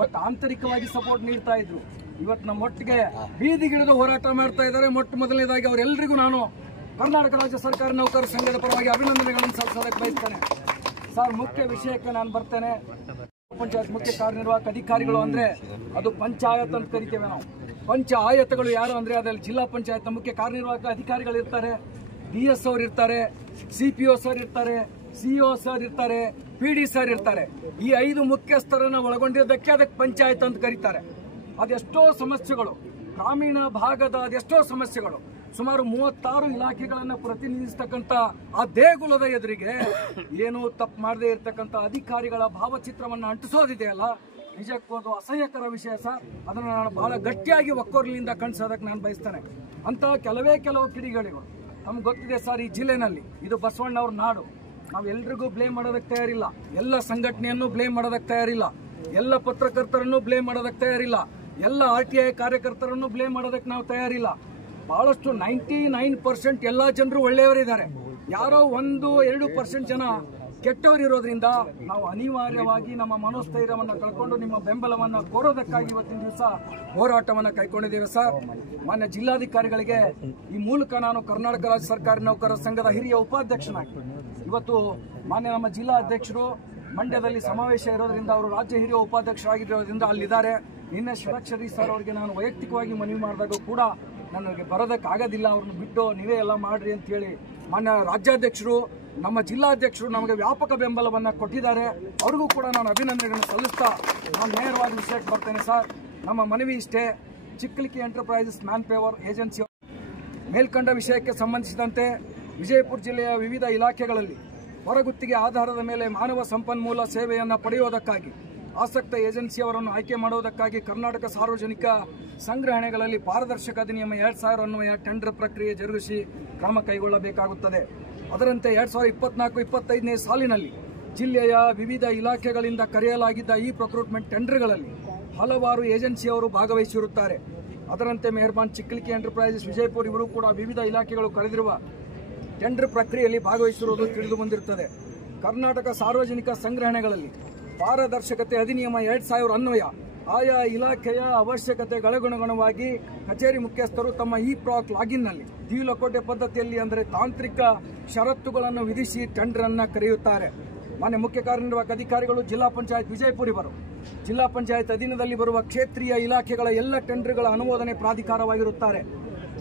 ಬಟ್ ಆಂತರಿಕವಾಗಿ ಸಪೋರ್ಟ್ ನೀಡ್ತಾ ಇದ್ರು. ಇವತ್ತು ನಮ್ಮೊಟ್ಟಿಗೆ ಬೀದಿಗಿಳಿದು ಹೋರಾಟ ಮಾಡ್ತಾ ಇದ್ದಾರೆ. ಮೊಟ್ಟ ಮೊದಲನೇದಾಗಿ ಅವರೆಲ್ಲರಿಗೂ ನಾನು ಕರ್ನಾಟಕ ರಾಜ್ಯ ಸರ್ಕಾರಿ ನೌಕರರ ಸಂಘದ ಪರವಾಗಿ ಅಭಿನಂದನೆಗಳನ್ನು ಸಲ್ಲಿಸೋದಕ್ಕೆ ಬಯಸ್ತೇನೆ. ಸರ್, ಮುಖ್ಯ ವಿಷಯಕ್ಕೆ ನಾನು ಬರ್ತೇನೆ. ಪಂಚಾಯತ್ ಮುಖ್ಯ ಕಾರ್ಯನಿರ್ವಾಹಕ ಅಧಿಕಾರಿಗಳು ಅಂದ್ರೆ ಅದು ಪಂಚಾಯತ್ ಅಂತ ಕರಿತೇವೆ ನಾವು. ಪಂಚಾಯತ್ಗಳು ಯಾರು ಅಂದ್ರೆ ಅದರಲ್ಲಿ ಜಿಲ್ಲಾ ಪಂಚಾಯತ್ ಮುಖ್ಯ ಕಾರ್ಯನಿರ್ವಾಹಕ ಅಧಿಕಾರಿಗಳು ಇರ್ತಾರೆ, DS ಅವರು ಇರ್ತಾರೆ, CPO ಸರ್ ಇರ್ತಾರೆ, CO ಸರ್ ಇರ್ತಾರೆ, PD ಸರ್ ಇರ್ತಾರೆ. ಈ 5 ಮುಖ್ಯಸ್ಥರನ್ನ ಒಳಗೊಂಡಿದ್ದಕ್ಕೆ ಅದಕ್ಕೆ ಪಂಚಾಯತ್ ಅಂತ ಕರೀತಾರೆ. ಅದೆಷ್ಟೋ ಸಮಸ್ಯೆಗಳು, ಗ್ರಾಮೀಣ ಭಾಗದ ಅದೆಷ್ಟೋ ಸಮಸ್ಯೆಗಳು, ಸುಮಾರು 36 ಇಲಾಖೆಗಳನ್ನು ಪ್ರತಿನಿಧಿಸತಕ್ಕಂಥ ಆ ದೇಗುಲದ ಎದುರಿಗೆ ಏನು ತಪ್ಪು ಮಾಡದೇ ಇರತಕ್ಕಂಥ ಅಧಿಕಾರಿಗಳ ಭಾವಚಿತ್ರವನ್ನು ಅಂಟಿಸೋದಿದೆಯಲ್ಲ, ನಿಜಕ್ಕೂ ಅದು ಅಸಹ್ಯಕರ ವಿಷಯ ಸರ್. ಅದನ್ನು ನಾನು ಬಹಳ ಗಟ್ಟಿಯಾಗಿ ಒಕ್ಕೊರಲಿಂದ ಖಂಡಿಸೋದಕ್ಕೆ ನಾನು ಬಯಸ್ತೇನೆ. ಅಂತ ಕೆಲವು ಕಿಡಿಗಳಿಗಳು ನಮ್ಗೆ ಗೊತ್ತಿದೆ ಸರ್. ಈ ಜಿಲ್ಲೆನಲ್ಲಿ ಇದು ಬಸವಣ್ಣವ್ರ ನಾಡು. ನಾವು ಎಲ್ರಿಗೂ ಬ್ಲೇಮ್ ಮಾಡೋದಕ್ಕೆ ತಯಾರಿಲ್ಲ, ಎಲ್ಲ ಸಂಘಟನೆಯನ್ನು ಬ್ಲೇಮ್ ಮಾಡೋದಕ್ಕೆ ತಯಾರಿಲ್ಲ, ಎಲ್ಲ ಪತ್ರಕರ್ತರನ್ನು ಬ್ಲೇಮ್ ಮಾಡೋದಕ್ಕೆ ತಯಾರಿಲ್ಲ, ಎಲ್ಲ RTI ಕಾರ್ಯಕರ್ತರನ್ನು ಬ್ಲೇಮ್ ಮಾಡೋದಕ್ಕೆ ನಾವು ತಯಾರಿಲ್ಲ. ಬಹಳಷ್ಟು 99% ಎಲ್ಲ ಜನರು ಒಳ್ಳೆಯವರಿದ್ದಾರೆ. ಯಾರೋ 1-2% ಜನ ಕೆಟ್ಟವರಿರೋದ್ರಿಂದ ನಾವು ಅನಿವಾರ್ಯವಾಗಿ ನಮ್ಮ ಮನೋಸ್ಥೈರ್ಯವನ್ನು ಕಳ್ಕೊಂಡು ನಿಮ್ಮ ಬೆಂಬಲವನ್ನು ಕೋರೋದಕ್ಕಾಗಿ ಇವತ್ತಿನ ದಿವಸ ಹೋರಾಟವನ್ನು ಕೈಗೊಂಡಿದ್ದೇವೆ ಸರ್. ಮಾನ್ಯ ಜಿಲ್ಲಾಧಿಕಾರಿಗಳಿಗೆ ಈ ಮೂಲಕ ನಾನು ಕರ್ನಾಟಕ ರಾಜ್ಯ ಸರ್ಕಾರಿ ನೌಕರರ ಸಂಘದ ಹಿರಿಯ ಉಪಾಧ್ಯಕ್ಷನಾಗಿ ಇವತ್ತು ಮಾನ್ಯ ನಮ್ಮ ಜಿಲ್ಲಾ ಅಧ್ಯಕ್ಷರು ಮಂಡ್ಯದಲ್ಲಿ ಸಮಾವೇಶ ಇರೋದ್ರಿಂದ ಅವರು ರಾಜ್ಯ ಹಿರಿಯ ಉಪಾಧ್ಯಕ್ಷರಾಗಿರೋದ್ರಿಂದ ಅಲ್ಲಿದ್ದಾರೆ. ನಿನ್ನೆ ಷಡಕ್ಷರಿ ಸರ್ ಅವರಿಗೆ ನಾನು ವೈಯಕ್ತಿಕವಾಗಿ ಮನವಿ ಮಾಡಿದಾಗ ಕೂಡ ನನಗೆ ಬರೋದಕ್ಕಾಗೋದಿಲ್ಲ, ಅವ್ರನ್ನ ಬಿಟ್ಟು ನೀವೇ ಎಲ್ಲ ಮಾಡ್ರಿ ಅಂತ ಹೇಳಿ ಮಾನ್ಯ ರಾಜ್ಯಾಧ್ಯಕ್ಷರು, ನಮ್ಮ ಜಿಲ್ಲಾಧ್ಯಕ್ಷರು ನಮಗೆ ವ್ಯಾಪಕ ಬೆಂಬಲವನ್ನು ಕೊಟ್ಟಿದ್ದಾರೆ. ಅವ್ರಿಗೂ ಕೂಡ ನಾನು ಅಭಿನಂದನೆಗಳನ್ನು ಸಲ್ಲಿಸ್ತಾ ನಾನು ನೇರವಾಗಿ ವಿಷಯಕ್ಕೆ ಬರ್ತೇನೆ. ಸರ್, ನಮ್ಮ ಮನವಿ ಇಷ್ಟೇ, ಚಿಕ್ಕಲಿಕ್ಕಿ ಎಂಟರ್ಪ್ರೈಸಸ್ ಮ್ಯಾನ್ ಪವರ್ ಏಜೆನ್ಸಿ ಮೇಲ್ಕಂಡ ವಿಷಯಕ್ಕೆ ಸಂಬಂಧಿಸಿದಂತೆ ವಿಜಯಪುರ ಜಿಲ್ಲೆಯ ವಿವಿಧ ಇಲಾಖೆಗಳಲ್ಲಿ ಹೊರಗುತ್ತಿಗೆ ಆಧಾರದ ಮೇಲೆ ಮಾನವ ಸಂಪನ್ಮೂಲ ಸೇವೆಯನ್ನು ಪಡೆಯುವುದಕ್ಕಾಗಿ ಆಸಕ್ತ ಏಜೆನ್ಸಿಯವರನ್ನು ಆಯ್ಕೆ ಮಾಡುವುದಕ್ಕಾಗಿ ಕರ್ನಾಟಕ ಸಾರ್ವಜನಿಕ ಸಂಗ್ರಹಣೆಗಳಲ್ಲಿ ಪಾರದರ್ಶಕ ಅಧಿನಿಯಮ 2000 ಅನ್ವಯ ಟೆಂಡರ್ ಪ್ರಕ್ರಿಯೆ ಜರುಗಿಸಿ ಕ್ರಮ ಕೈಗೊಳ್ಳಬೇಕಾಗುತ್ತದೆ. ಅದರಂತೆ 2024-25ನೇ ಸಾಲಿನಲ್ಲಿ ಜಿಲ್ಲೆಯ ವಿವಿಧ ಇಲಾಖೆಗಳಿಂದ ಕರೆಯಲಾಗಿದ್ದ ಈ ಪ್ರೊಕ್ರೂಟ್ಮೆಂಟ್ ಟೆಂಡರ್ಗಳಲ್ಲಿ ಹಲವಾರು ಏಜೆನ್ಸಿಯವರು ಭಾಗವಹಿಸಿರುತ್ತಾರೆ. ಅದರಂತೆ ಮೆಹರ್ಬಾನ್ ಚಿಕ್ಕಲಿಕ್ಕಿ ಎಂಟರ್ಪ್ರೈಸಸ್ ವಿಜಯಪುರ ಇವರು ಕೂಡ ವಿವಿಧ ಇಲಾಖೆಗಳು ಕರೆದಿರುವ ಟೆಂಡರ್ ಪ್ರಕ್ರಿಯೆಯಲ್ಲಿ ಭಾಗವಹಿಸಿರುವುದು ತಿಳಿದು ಬಂದಿರುತ್ತದೆ. ಕರ್ನಾಟಕ ಸಾರ್ವಜನಿಕ ಸಂಗ್ರಹಣೆಗಳಲ್ಲಿ ಪಾರದರ್ಶಕತೆ ಅಧಿನಿಯಮ 2000 ಅನ್ವಯ ಆಯಾ ಇಲಾಖೆಯ ಅವಶ್ಯಕತೆಗಳಿಗನುಗುಣವಾಗಿ ಕಚೇರಿ ಮುಖ್ಯಸ್ಥರು ತಮ್ಮ ಇ-ಪ್ರಾಕ್ ಲಾಗಿನ್ನಲ್ಲಿ ದ್ವಿಲಕೋಟೆ ಪದ್ಧತಿಯಲ್ಲಿ ಅಂದರೆ ತಾಂತ್ರಿಕ ಷರತ್ತುಗಳನ್ನು ವಿಧಿಸಿ ಟೆಂಡರ್ ಅನ್ನು ಕರೆಯುತ್ತಾರೆ. ಮಾನ್ಯ ಮುಖ್ಯ ಕಾರ್ಯನಿರ್ವಾಹಕ ಅಧಿಕಾರಿಗಳು ಜಿಲ್ಲಾ ಪಂಚಾಯತ್ ವಿಜಯಪುರ ಇವರು ಜಿಲ್ಲಾ ಪಂಚಾಯತ್ ಅಧೀನದಲ್ಲಿ ಬರುವ ಕ್ಷೇತ್ರೀಯ ಇಲಾಖೆಗಳ ಎಲ್ಲ ಟೆಂಡರ್ಗಳ ಅನುಮೋದನೆ ಪ್ರಾಧಿಕಾರವಾಗಿರುತ್ತಾರೆ.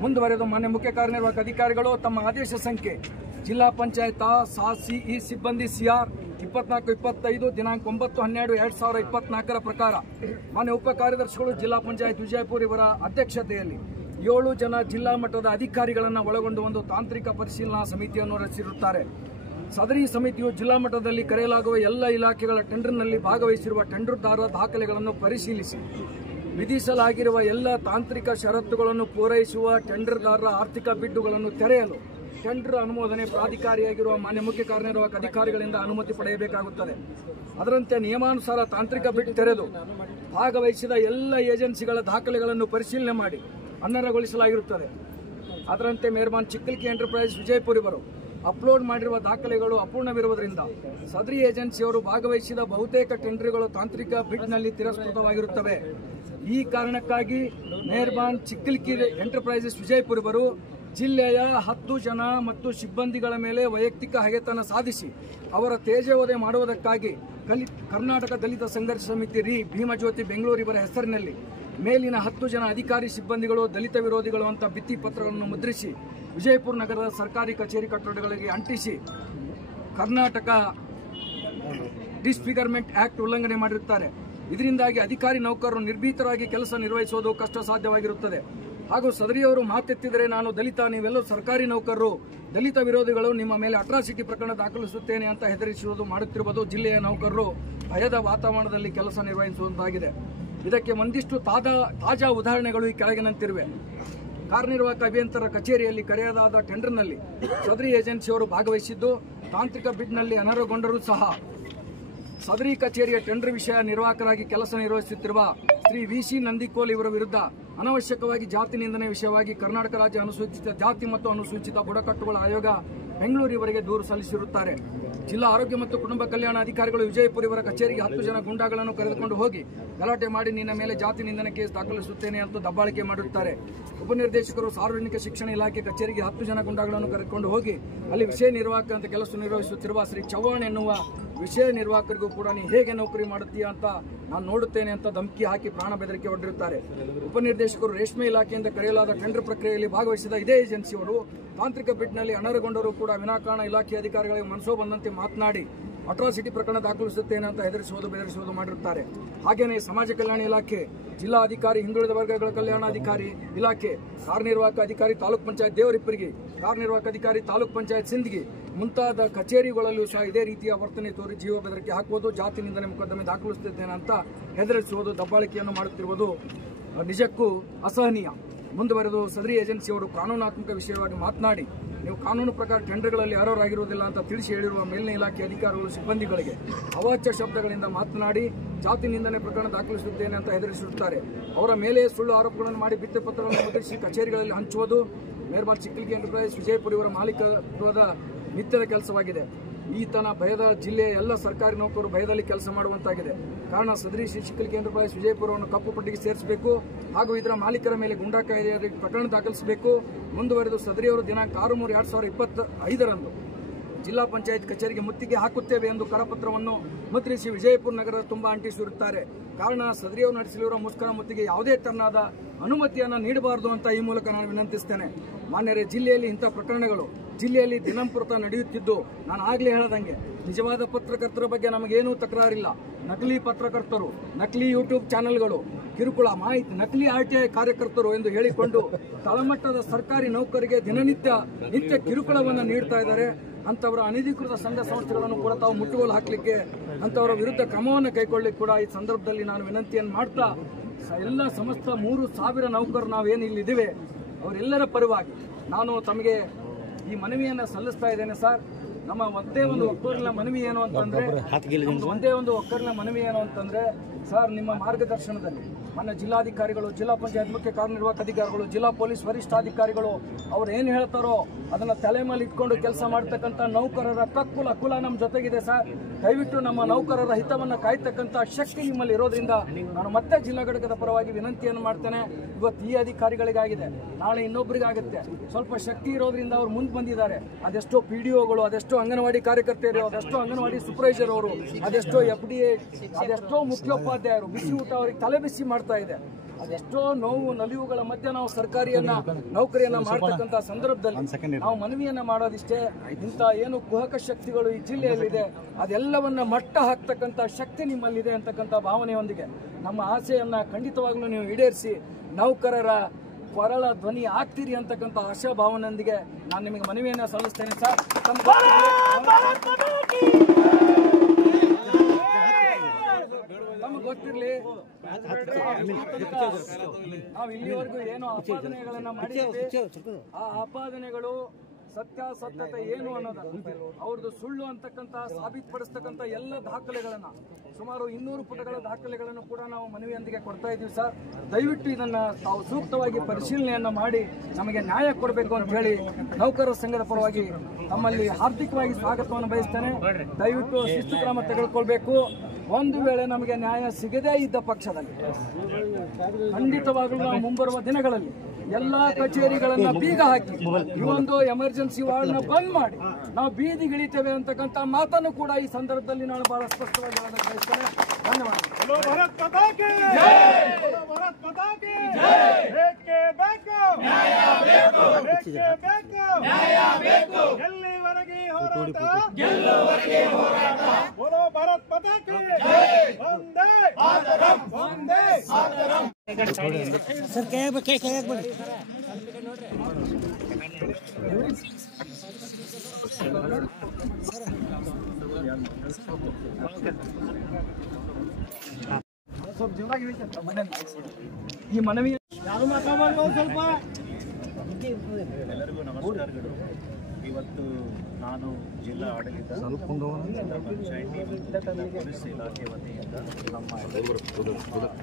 ಮುಂದುವರೆದು ಮಾನ್ಯ ಮುಖ್ಯ ಕಾರ್ಯನಿರ್ವಾಹಕ ಅಧಿಕಾರಿಗಳು ತಮ್ಮ ಆದೇಶ ಸಂಖ್ಯೆ ಜಿಲ್ಲಾ ಪಂಚಾಯತ್ ಸಿಇ ಸಿಬ್ಬಂದಿ ಸಿಆರ್ 24-25 ದಿನಾಂಕ 9/12/2024 ಪ್ರಕಾರ ಮಾನ್ಯ ಉಪ ಕಾರ್ಯದರ್ಶಿಗಳು ಜಿಲ್ಲಾ ಪಂಚಾಯತ್ ವಿಜಯಪುರ ಇವರ ಅಧ್ಯಕ್ಷತೆಯಲ್ಲಿ 7 ಜನ ಜಿಲ್ಲಾ ಮಟ್ಟದ ಅಧಿಕಾರಿಗಳನ್ನು ಒಳಗೊಂಡು ಒಂದು ತಾಂತ್ರಿಕ ಪರಿಶೀಲನಾ ಸಮಿತಿಯನ್ನು ರಚಿಸಿರುತ್ತಾರೆ. ಸದರಿ ಸಮಿತಿಯು ಜಿಲ್ಲಾ ಮಟ್ಟದಲ್ಲಿ ಕರೆಯಲಾಗುವ ಎಲ್ಲ ಇಲಾಖೆಗಳ ಟೆಂಡರ್ನಲ್ಲಿ ಭಾಗವಹಿಸಿರುವ ಟೆಂಡರ್ದಾರರ ದಾಖಲೆಗಳನ್ನು ಪರಿಶೀಲಿಸಿ ವಿಧಿಸಲಾಗಿರುವ ಎಲ್ಲ ತಾಂತ್ರಿಕ ಷರತ್ತುಗಳನ್ನು ಪೂರೈಸುವ ಟೆಂಡರ್ದಾರರ ಆರ್ಥಿಕ ಬಿಡ್ಡುಗಳನ್ನು ತೆರೆಯಲು ಟೆಂಡರ್ ಅನುಮೋದನೆ ಪ್ರಾಧಿಕಾರಿಯಾಗಿರುವ ಮಾನ್ಯ ಮುಖ್ಯ ಕಾರ್ಯನಿರ್ವಾಹಕ ಅಧಿಕಾರಿಗಳಿಂದ ಅನುಮತಿ ಪಡೆಯಬೇಕಾಗುತ್ತದೆ. ಅದರಂತೆ ನಿಯಮಾನುಸಾರ ತಾಂತ್ರಿಕ ಬಿಡ್ ತೆರೆದು ಭಾಗವಹಿಸಿದ ಎಲ್ಲ ಏಜೆನ್ಸಿಗಳ ದಾಖಲೆಗಳನ್ನು ಪರಿಶೀಲನೆ ಮಾಡಿ ಅನರ್ಹಗೊಳಿಸಲಾಗಿರುತ್ತದೆ. ಅದರಂತೆ ಮೆಹರ್ಬಾನ್ ಚಿಕ್ಕಲಿಕ್ಕಿ ಎಂಟರ್ಪ್ರೈಸ್ ವಿಜಯಪುರ ಇವರು ಅಪ್ಲೋಡ್ ಮಾಡಿರುವ ದಾಖಲೆಗಳು ಅಪೂರ್ಣವಿರುವುದರಿಂದ ಸದರಿ ಏಜೆನ್ಸಿಯವರು ಭಾಗವಹಿಸಿದ ಬಹುತೇಕ ಟೆಂಡರ್ಗಳು ತಾಂತ್ರಿಕ ಬಿಡ್ನಲ್ಲಿ ತಿರಸ್ಕೃತವಾಗಿರುತ್ತವೆ. ಈ ಕಾರಣಕ್ಕಾಗಿ ಮೆಹರ್ಬಾನ್ ಚಿಕ್ಕಲಿಕ್ಕಿ ಎಂಟರ್ಪ್ರೈಸಸ್ ವಿಜಯಪುರ ಇವರು ಜಿಲ್ಲೆಯ 10 ಜನ ಮತ್ತು ಸಿಬ್ಬಂದಿಗಳ ಮೇಲೆ ವೈಯಕ್ತಿಕ ಹಗೆತನ ಸಾಧಿಸಿ ಅವರ ತೇಜೋವಧೆ ಮಾಡುವುದಕ್ಕಾಗಿ ಕರ್ನಾಟಕ ದಲಿತ ಸಂಘರ್ಷ ಸಮಿತಿ ಭೀಮಜ್ಯೋತಿ ಬೆಂಗಳೂರು ಇವರ ಹೆಸರಿನಲ್ಲಿ ಮೇಲಿನ 10 ಜನ ಅಧಿಕಾರಿ ಸಿಬ್ಬಂದಿಗಳು ದಲಿತ ವಿರೋಧಿಗಳು ಅಂತ ಭಿತ್ತಿ ಪತ್ರಗಳನ್ನು ಮುದ್ರಿಸಿ ವಿಜಯಪುರ ನಗರದ ಸರ್ಕಾರಿ ಕಚೇರಿ ಕಟ್ಟಡಗಳಿಗೆ ಅಂಟಿಸಿ ಕರ್ನಾಟಕ ಡಿಸ್ಫಿಗರ್ಮೆಂಟ್ ಆಕ್ಟ್ ಉಲ್ಲಂಘನೆ ಮಾಡಿರುತ್ತಾರೆ. ಇದರಿಂದಾಗಿ ಅಧಿಕಾರಿ ನೌಕರರು ನಿರ್ಭೀತರಾಗಿ ಕೆಲಸ ನಿರ್ವಹಿಸುವುದು ಕಷ್ಟ ಸಾಧ್ಯವಾಗಿರುತ್ತದೆ. ಹಾಗೂ ಸದರಿಯವರು ಮಾತೆತ್ತಿದರೆ ನಾನು ದಲಿತ, ನೀವೆಲ್ಲರೂ ಸರ್ಕಾರಿ ನೌಕರರು, ದಲಿತ ವಿರೋಧಿಗಳು, ನಿಮ್ಮ ಮೇಲೆ ಅಟ್ರಾಸಿಟಿ ಪ್ರಕರಣ ದಾಖಲಿಸುತ್ತೇನೆ ಅಂತ ಹೆದರಿಸುವುದು ಮಾಡುತ್ತಿರುವುದು ಜಿಲ್ಲೆಯ ನೌಕರರು ಭಯದ ವಾತಾವರಣದಲ್ಲಿ ಕೆಲಸ ನಿರ್ವಹಿಸುವಂತಾಗಿದೆ. ಇದಕ್ಕೆ ಒಂದಿಷ್ಟು ತಾಜಾ ಉದಾಹರಣೆಗಳು ಈ ಕೆಳಗಿನಂತಿರುವೆ. ಕಾರ್ಯನಿರ್ವಾಹಕ ಅಭಿಯಂತರ ಕಚೇರಿಯಲ್ಲಿ ಕರೆಯಲಾದ ಟೆಂಡರ್ನಲ್ಲಿ ಸದರಿ ಏಜೆನ್ಸಿಯವರು ಭಾಗವಹಿಸಿದ್ದು ತಾಂತ್ರಿಕ ಬಿಡ್ನಲ್ಲಿ ಅನರ್ಹಗೊಂಡರೂ ಸಹ ಸದರಿ ಕಚೇರಿಯ ಟೆಂಡರ್ ವಿಷಯ ನಿರ್ವಾಹಕರಾಗಿ ಕೆಲಸ ನಿರ್ವಹಿಸುತ್ತಿರುವ ಶ್ರೀ ವಿ.ಸಿ. ನಂದಿಕೋಲ್ ಇವರ ವಿರುದ್ಧ ಅನವಶ್ಯಕವಾಗಿ ಜಾತಿ ನಿಂದನೆ ವಿಷಯವಾಗಿ ಕರ್ನಾಟಕ ರಾಜ್ಯ ಅನುಸೂಚಿತ ಜಾತಿ ಮತ್ತು ಅನುಸೂಚಿತ ಬುಡಕಟ್ಟುಗಳ ಆಯೋಗ ಬೆಂಗಳೂರು ಇವರಿಗೆ ದೂರು ಸಲ್ಲಿಸಿರುತ್ತಾರೆ. ಜಿಲ್ಲಾ ಆರೋಗ್ಯ ಮತ್ತು ಕುಟುಂಬ ಕಲ್ಯಾಣ ಅಧಿಕಾರಿಗಳು ವಿಜಯಪುರ ಇವರ ಕಚೇರಿಗೆ 10 ಜನ ಗುಂಡಾಗಳನ್ನು ಕರೆದುಕೊಂಡು ಹೋಗಿ ಗಲಾಟೆ ಮಾಡಿ ನಿನ್ನ ಮೇಲೆ ಜಾತಿ ನಿಂದನೆ ಕೇಸ್ ದಾಖಲಿಸುತ್ತೇನೆ ಅಂತ ದಬ್ಬಾಳಿಕೆ ಮಾಡಿರುತ್ತಾರೆ. ಉಪನಿರ್ದೇಶಕರು ಸಾರ್ವಜನಿಕ ಶಿಕ್ಷಣ ಇಲಾಖೆ ಕಚೇರಿಗೆ 10 ಜನ ಗುಂಡಾಗಳನ್ನು ಕರೆದುಕೊಂಡು ಹೋಗಿ ಅಲ್ಲಿ ವಿಷಯ ನಿರ್ವಾಹಕ ಅಂತ ಕೆಲಸ ನಿರ್ವಹಿಸುತ್ತಿರುವ ಶ್ರೀ ಚವ್ಹಾಣ್ ಎನ್ನುವ ವಿಷಯ ನಿರ್ವಾಹಕರಿಗೂ ಕೂಡ ನೀವು ಹೇಗೆ ನೌಕರಿ ಮಾಡುತ್ತೀಯಾ ಅಂತ ನಾನು ನೋಡುತ್ತೇನೆ ಅಂತ ಧಮಕಿ ಹಾಕಿ ಪ್ರಾಣ ಬೆದರಿಕೆ ಹೊಡೆದಿರುತ್ತಾರೆ. ಉಪನಿರ್ದೇಶಕರು ರೇಷ್ಮೆ ಇಲಾಖೆಯಿಂದ ಕರೆಯಲಾದ ಟೆಂಡರ್ ಪ್ರಕ್ರಿಯೆಯಲ್ಲಿ ಭಾಗವಹಿಸಿದ ಇದೇ ಏಜೆನ್ಸಿಯವರು ತಾಂತ್ರಿಕ ಬಿಡ್ನಲ್ಲಿ ಅನರ್ಹಗೊಂಡರೂ ಕೂಡ ವಿನಾಕಾರಣ ಇಲಾಖೆ ಅಧಿಕಾರಿಗಳಿಗೆ ಮನಸೋ ಬಂದಂತೆ ಮಾತನಾಡಿ ಅಟ್ರಾಸಿಟಿ ಪ್ರಕರಣ ದಾಖಲಿಸುತ್ತೇನೆ ಅಂತ ಬೆದರಿಸುವುದು ಮಾಡಿರುತ್ತಾರೆ. ಹಾಗೆಯೇ ಸಮಾಜ ಕಲ್ಯಾಣ ಇಲಾಖೆ, ಜಿಲ್ಲಾ ಅಧಿಕಾರಿ, ಹಿಂದುಳಿದ ವರ್ಗಗಳ ಕಲ್ಯಾಣಾಧಿಕಾರಿ ಇಲಾಖೆ, ಕಾರ್ಯನಿರ್ವಾಹಕ ಅಧಿಕಾರಿ ತಾಲೂಕ್ ಪಂಚಾಯತ್ ದೇವರಿಪ್ಪರಿಗೆ, ಕಾರ್ಯನಿರ್ವಾಹಕ ಅಧಿಕಾರಿ ತಾಲೂಕ್ ಪಂಚಾಯತ್ ಸಿಂದಗಿ ಮುಂತಾದ ಕಚೇರಿಗಳಲ್ಲೂ ಸಹ ಇದೇ ರೀತಿಯ ವರ್ತನೆ ತೋರಿ ಜೀವ ಬೆದರಿಕೆ ಹಾಕುವುದು, ಜಾತಿ ನಿಂದನೆ ಮೊಕದ್ದಮೆ ದಾಖಲಿಸುತ್ತೇನೆ ಅಂತ ಹೆದರಿಸುವುದು, ದಬ್ಬಾಳಿಕೆಯನ್ನು ಮಾಡುತ್ತಿರುವುದು ನಿಜಕ್ಕೂ ಅಸಹನೀಯ. ಮುಂದುವರೆದು ಸದರಿ ಏಜೆನ್ಸಿಯವರು ಕಾನೂನಾತ್ಮಕ ವಿಷಯವಾಗಿ ಮಾತನಾಡಿ ನೀವು ಕಾನೂನು ಪ್ರಕಾರ ಟೆಂಡರ್ಗಳಲ್ಲಿ ಅರ್ಹರಾಗಿರುವುದಿಲ್ಲ ಅಂತ ತಿಳಿಸಿ ಹೇಳಿರುವ ಮೇಲಿನ ಇಲಾಖೆ ಅಧಿಕಾರಿಗಳು ಸಿಬ್ಬಂದಿಗಳಿಗೆ ಅವಾಚ್ಯ ಶಬ್ದಗಳಿಂದ ಮಾತನಾಡಿ ಜಾತಿ ನಿಂದನೆ ಪ್ರಕರಣ ದಾಖಲಿಸುತ್ತೇನೆ ಅಂತ ಹೆದರಿಸುತ್ತಾರೆ. ಅವರ ಮೇಲೆ ಸುಳ್ಳು ಆರೋಪಗಳನ್ನು ಮಾಡಿ ಭಿತ್ತಿ ಪತ್ರಗಳನ್ನು ಮುದ್ರಿಸಿ ಕಚೇರಿಗಳಲ್ಲಿ ಹಂಚುವುದು ಮೆಹರ್ಬಾನ್ ಚಿಕ್ಕಲಿಕ್ಕಿ ಎಂಟರ್ಪ್ರೈಸ್ ವಿಜಯಪುರ ಇವರ ಮಾಲೀಕತ್ವದ ನಿತ್ಯದ ಕೆಲಸವಾಗಿದೆ. ಈತನ ಭಯದ ಜಿಲ್ಲೆಯ ಎಲ್ಲ ಸರ್ಕಾರಿ ನೌಕರರು ಭಯದಲ್ಲಿ ಕೆಲಸ ಮಾಡುವಂತಾಗಿದೆ. ಕಾರಣ ಸದರಿ ಶ್ರೀ ಚಿಕ್ಕಲಿಕ್ಕಿ ಎಂಟರ್ಪ್ರೈಸ್ ವಿಜಯಪುರವನ್ನು ಕಪ್ಪು ಪಟ್ಟಿಗೆ ಸೇರಿಸಬೇಕು ಹಾಗೂ ಇದರ ಮಾಲೀಕರ ಮೇಲೆ ಗುಂಡಾ ಕಾಯ್ದೆ ಪ್ರಕರಣ ದಾಖಲಿಸಬೇಕು. ಮುಂದುವರೆದು ಸದರಿಯವರು ದಿನಾಂಕ 6/3/2025 ಜಿಲ್ಲಾ ಪಂಚಾಯತ್ ಕಚೇರಿಗೆ ಮುತ್ತಿಗೆ ಹಾಕುತ್ತೇವೆ ಎಂದು ಕರಪತ್ರವನ್ನು ಮುದ್ರಿಸಿ ವಿಜಯಪುರ ನಗರದ ತುಂಬ ಅಂಟಿಸಿರುತ್ತಾರೆ. ಕಾರಣ ಸದರಿಯವರು ನಡೆಸಲಿರುವ ಮುಷ್ಕರ ಮುತ್ತಿಗೆ ಯಾವುದೇ ತರನಾದ ಅನುಮತಿಯನ್ನು ನೀಡಬಾರದು ಅಂತ ಈ ಮೂಲಕ ನಾನು ವಿನಂತಿಸ್ತೇನೆ. ಮಾನ್ಯರೇ, ಜಿಲ್ಲೆಯಲ್ಲಿ ಇಂಥ ಪ್ರಕರಣಗಳು ಜಿಲ್ಲೆಯಲ್ಲಿ ದಿನಂಪ್ರತ ನಡೆಯುತ್ತಿದ್ದು, ನಾನು ಆಗಲೇ ಹೇಳದಂಗೆ ನಿಜವಾದ ಪತ್ರಕರ್ತರ ಬಗ್ಗೆ ನಮಗೇನೂ ತಕರಾರಿಲ್ಲ. ನಕಲಿ ಪತ್ರಕರ್ತರು, ನಕಲಿ ಯೂಟ್ಯೂಬ್ ಚಾನೆಲ್ಗಳು, ಕಿರುಕುಳ ಮಾಹಿತಿ, ನಕಲಿ RTI ಕಾರ್ಯಕರ್ತರು ಎಂದು ಹೇಳಿಕೊಂಡು ತಳಮಟ್ಟದ ಸರ್ಕಾರಿ ನೌಕರಿಗೆ ನಿತ್ಯ ಕಿರುಕುಳವನ್ನು ನೀಡ್ತಾ ಇದ್ದಾರೆ. ಅಂತವರ ಅನಧಿಕೃತ ಸಂಘ ಸಂಸ್ಥೆಗಳನ್ನು ಕೂಡ ತಾವು ಮುಟ್ಟುಗೋಲು ಹಾಕಲಿಕ್ಕೆ, ಅಂತವರ ವಿರುದ್ಧ ಕ್ರಮವನ್ನು ಕೈಗೊಳ್ಳಲಿಕ್ಕೆ ಕೂಡ ಈ ಸಂದರ್ಭದಲ್ಲಿ ನಾನು ವಿನಂತಿಯನ್ನು ಮಾಡ್ತಾ, ಎಲ್ಲ ಸಮಸ್ತ 3,000 ನೌಕರರು ನಾವೇನು ಇಲ್ಲಿದ್ದೇವೆ ಅವರೆಲ್ಲರ ಪರವಾಗಿ ನಾನು ತಮಗೆ ಈ ಮನವಿಯನ್ನು ಸಲ್ಲಿಸ್ತಾ ಇದ್ದೇನೆ. ಸರ್, ನಮ್ಮ ಒಂದೇ ಒಂದು ಒಕ್ಕೂರಿನ ಮನವಿ ಏನು ಅಂತಂದ್ರೆ ಸರ್, ನಿಮ್ಮ ಮಾರ್ಗದರ್ಶನದಲ್ಲಿ ಮಾನ್ಯ ಜಿಲ್ಲಾಧಿಕಾರಿಗಳು, ಜಿಲ್ಲಾ ಪಂಚಾಯತ್ ಮುಖ್ಯ ಕಾರ್ಯನಿರ್ವಾಹಕ ಅಧಿಕಾರಿಗಳು, ಜಿಲ್ಲಾ ಪೊಲೀಸ್ ವರಿಷ್ಠಾಧಿಕಾರಿಗಳು ಅವ್ರು ಏನು ಹೇಳ್ತಾರೋ ಅದನ್ನ ತಲೆ ಮೇಲೆ ಇಟ್ಕೊಂಡು ಕೆಲಸ ಮಾಡ್ತಕ್ಕಂಥ ನೌಕರರ ಕುಲ ನಮ್ಮ ಜೊತೆಗಿದೆ. ಸರ್, ದಯವಿಟ್ಟು ನಮ್ಮ ನೌಕರರ ಹಿತವನ್ನು ಕಾಯ್ತಕ್ಕಂಥ ಶಕ್ತಿ ನಿಮ್ಮಲ್ಲಿ ಇರೋದ್ರಿಂದ ನಾನು ಮತ್ತೆ ಜಿಲ್ಲಾ ಘಟಕದ ಪರವಾಗಿ ವಿನಂತಿಯನ್ನು ಮಾಡ್ತೇನೆ. ಇವತ್ತು ಈ ಅಧಿಕಾರಿಗಳಿಗಾಗಿದೆ, ನಾಳೆ ಇನ್ನೊಬ್ಬರಿಗಾಗುತ್ತೆ. ಸ್ವಲ್ಪ ಶಕ್ತಿ ಇರೋದ್ರಿಂದ ಅವ್ರು ಮುಂದೆ ಬಂದಿದ್ದಾರೆ. ಅದೆಷ್ಟೋ PDOಗಳು, ಅದೆಷ್ಟೋ ಅಂಗನವಾಡಿ ಕಾರ್ಯಕರ್ತೆಯರು, ಅದೆಷ್ಟೋ ಅಂಗನವಾಡಿ ಸೂಪರ್ವೈಸರ್ ಅವರು, ಅದೆಷ್ಟೋ FDA, ಅದೆಷ್ಟೋ ಮುಖ್ಯೋಪಾಧ್ಯಾಯರು ಬಿಸಿ ಊಟ ಅವ್ರಿಗೆ ತಲೆ ಬಿಸಿ ಮಾಡ್ತಾ ಇದೆ. ಅದೆಷ್ಟೋ ನೋವು ನಲಿವುಗಳ ಮಧ್ಯೆ ನಾವು ಸರ್ಕಾರಿಯನ್ನ ನೌಕರಿಯನ್ನ ಮಾಡ್ತಕ್ಕಂಥ ಸಂದರ್ಭದಲ್ಲಿ ನಾವು ಮನವಿಯನ್ನ ಮಾಡೋದಿಷ್ಟೇ, ಇಂಥ ಏನು ಕುಹಕ ಶಕ್ತಿಗಳು ಈ ಜಿಲ್ಲೆಯಲ್ಲಿದೆ ಅದೆಲ್ಲವನ್ನ ಮಟ್ಟ ಹಾಕ್ತಕ್ಕಂಥ ಶಕ್ತಿ ನಿಮ್ಮಲ್ಲಿದೆ ಅಂತಕ್ಕಂಥ ಭಾವನೆಯೊಂದಿಗೆ ನಮ್ಮ ಆಸೆಯನ್ನ ಖಂಡಿತವಾಗ್ಲೂ ನೀವು ಈಡೇರಿಸಿ ನೌಕರರ ಕೊರಳ ಧ್ವನಿ ಆಗ್ತೀರಿ ಅಂತಕ್ಕಂಥ ಆಶಾ ಭಾವನೆಯೊಂದಿಗೆ ನಾನು ನಿಮಗೆ ಮನವಿಯನ್ನ ಸಲ್ಲಿಸ್ತೇನೆ. ಸರ್, ನಮ್ಗೆ ಗೊತ್ತಿರಲಿ, ನಾವು ಇಲ್ಲಿವರೆಗೂ ಏನೋ ಆಪಾದನೆಗಳನ್ನ ಮಾಡಿದ್ದೀವಿ, ಆ ಆಪಾದನೆಗಳು ಸತ್ಯಾಸತ್ಯತೆ ಏನು ಅನ್ನೋದು, ಅವ್ರದ್ದು ಸುಳ್ಳು ಅಂತಕ್ಕಂಥ ಸಾಬೀತುಪಡಿಸ್ತಕ್ಕಂಥ ಎಲ್ಲ ದಾಖಲೆಗಳನ್ನ, ಸುಮಾರು 200 ಪುಟಗಳ ದಾಖಲೆಗಳನ್ನು ಕೂಡ ನಾವು ಮನವಿಯೊಂದಿಗೆ ಕೊಡ್ತಾ ಇದ್ದೀವಿ. ಸರ್, ದಯವಿಟ್ಟು ಇದನ್ನ ತಾವು ಸೂಕ್ತವಾಗಿ ಪರಿಶೀಲನೆಯನ್ನ ಮಾಡಿ ನಮಗೆ ನ್ಯಾಯ ಕೊಡಬೇಕು ಅಂತ ಹೇಳಿ ನೌಕರರ ಸಂಘದ ಪರವಾಗಿ ತಮ್ಮಲ್ಲಿ ಹಾರ್ದಿಕವಾಗಿ ಸ್ವಾಗತವನ್ನು ಬಯಸ್ತೇನೆ. ದಯವಿಟ್ಟು ಶಿಸ್ತು ಕ್ರಮ ತೆಗೆದುಕೊಳ್ಬೇಕು. ಒಂದು ವೇಳೆ ನಮಗೆ ನ್ಯಾಯ ಸಿಗದೇ ಇದ್ದ ಪಕ್ಷದಲ್ಲಿ ಖಂಡಿತವಾಗಲೂ ನಾವು ಮುಂಬರುವ ದಿನಗಳಲ್ಲಿ ಎಲ್ಲಾ ಕಚೇರಿಗಳನ್ನ ಬೀಗ ಹಾಕಿ ಈ ಒಂದು ಎಮರ್ಜೆನ್ಸಿ ವಾರ್ಡ್ನ ಬಂದ್ ಮಾಡಿ ನಾವು ಬೀದಿಗಿಳಿತೇವೆ ಅಂತಕ್ಕಂಥ ಮಾತನ್ನು ಕೂಡ ಈ ಸಂದರ್ಭದಲ್ಲಿ ನಾನು ಬಹಳ ಸ್ಪಷ್ಟವಾಗಿ ಹೇಳೋದಕ್ಕೆ ಬಯಸ್ತೇನೆ. ಈ ಮನವಿ ಯಾರು ಮಾತಾಡಬಾರ್ದು ಸ್ವಲ್ಪ. ಎಲ್ಲರಿಗೂ ನಮಸ್ಕಾರಗಳು. ಇವತ್ತು ನಾನು ಜಿಲ್ಲಾ ಆಡಳಿತ, ಜಿಲ್ಲಾ ಪಂಚಾಯಿತಿ ಮತ್ತು ಪೊಲೀಸ್ ಇಲಾಖೆ ವತಿಯಿಂದ ನಮ್ಮ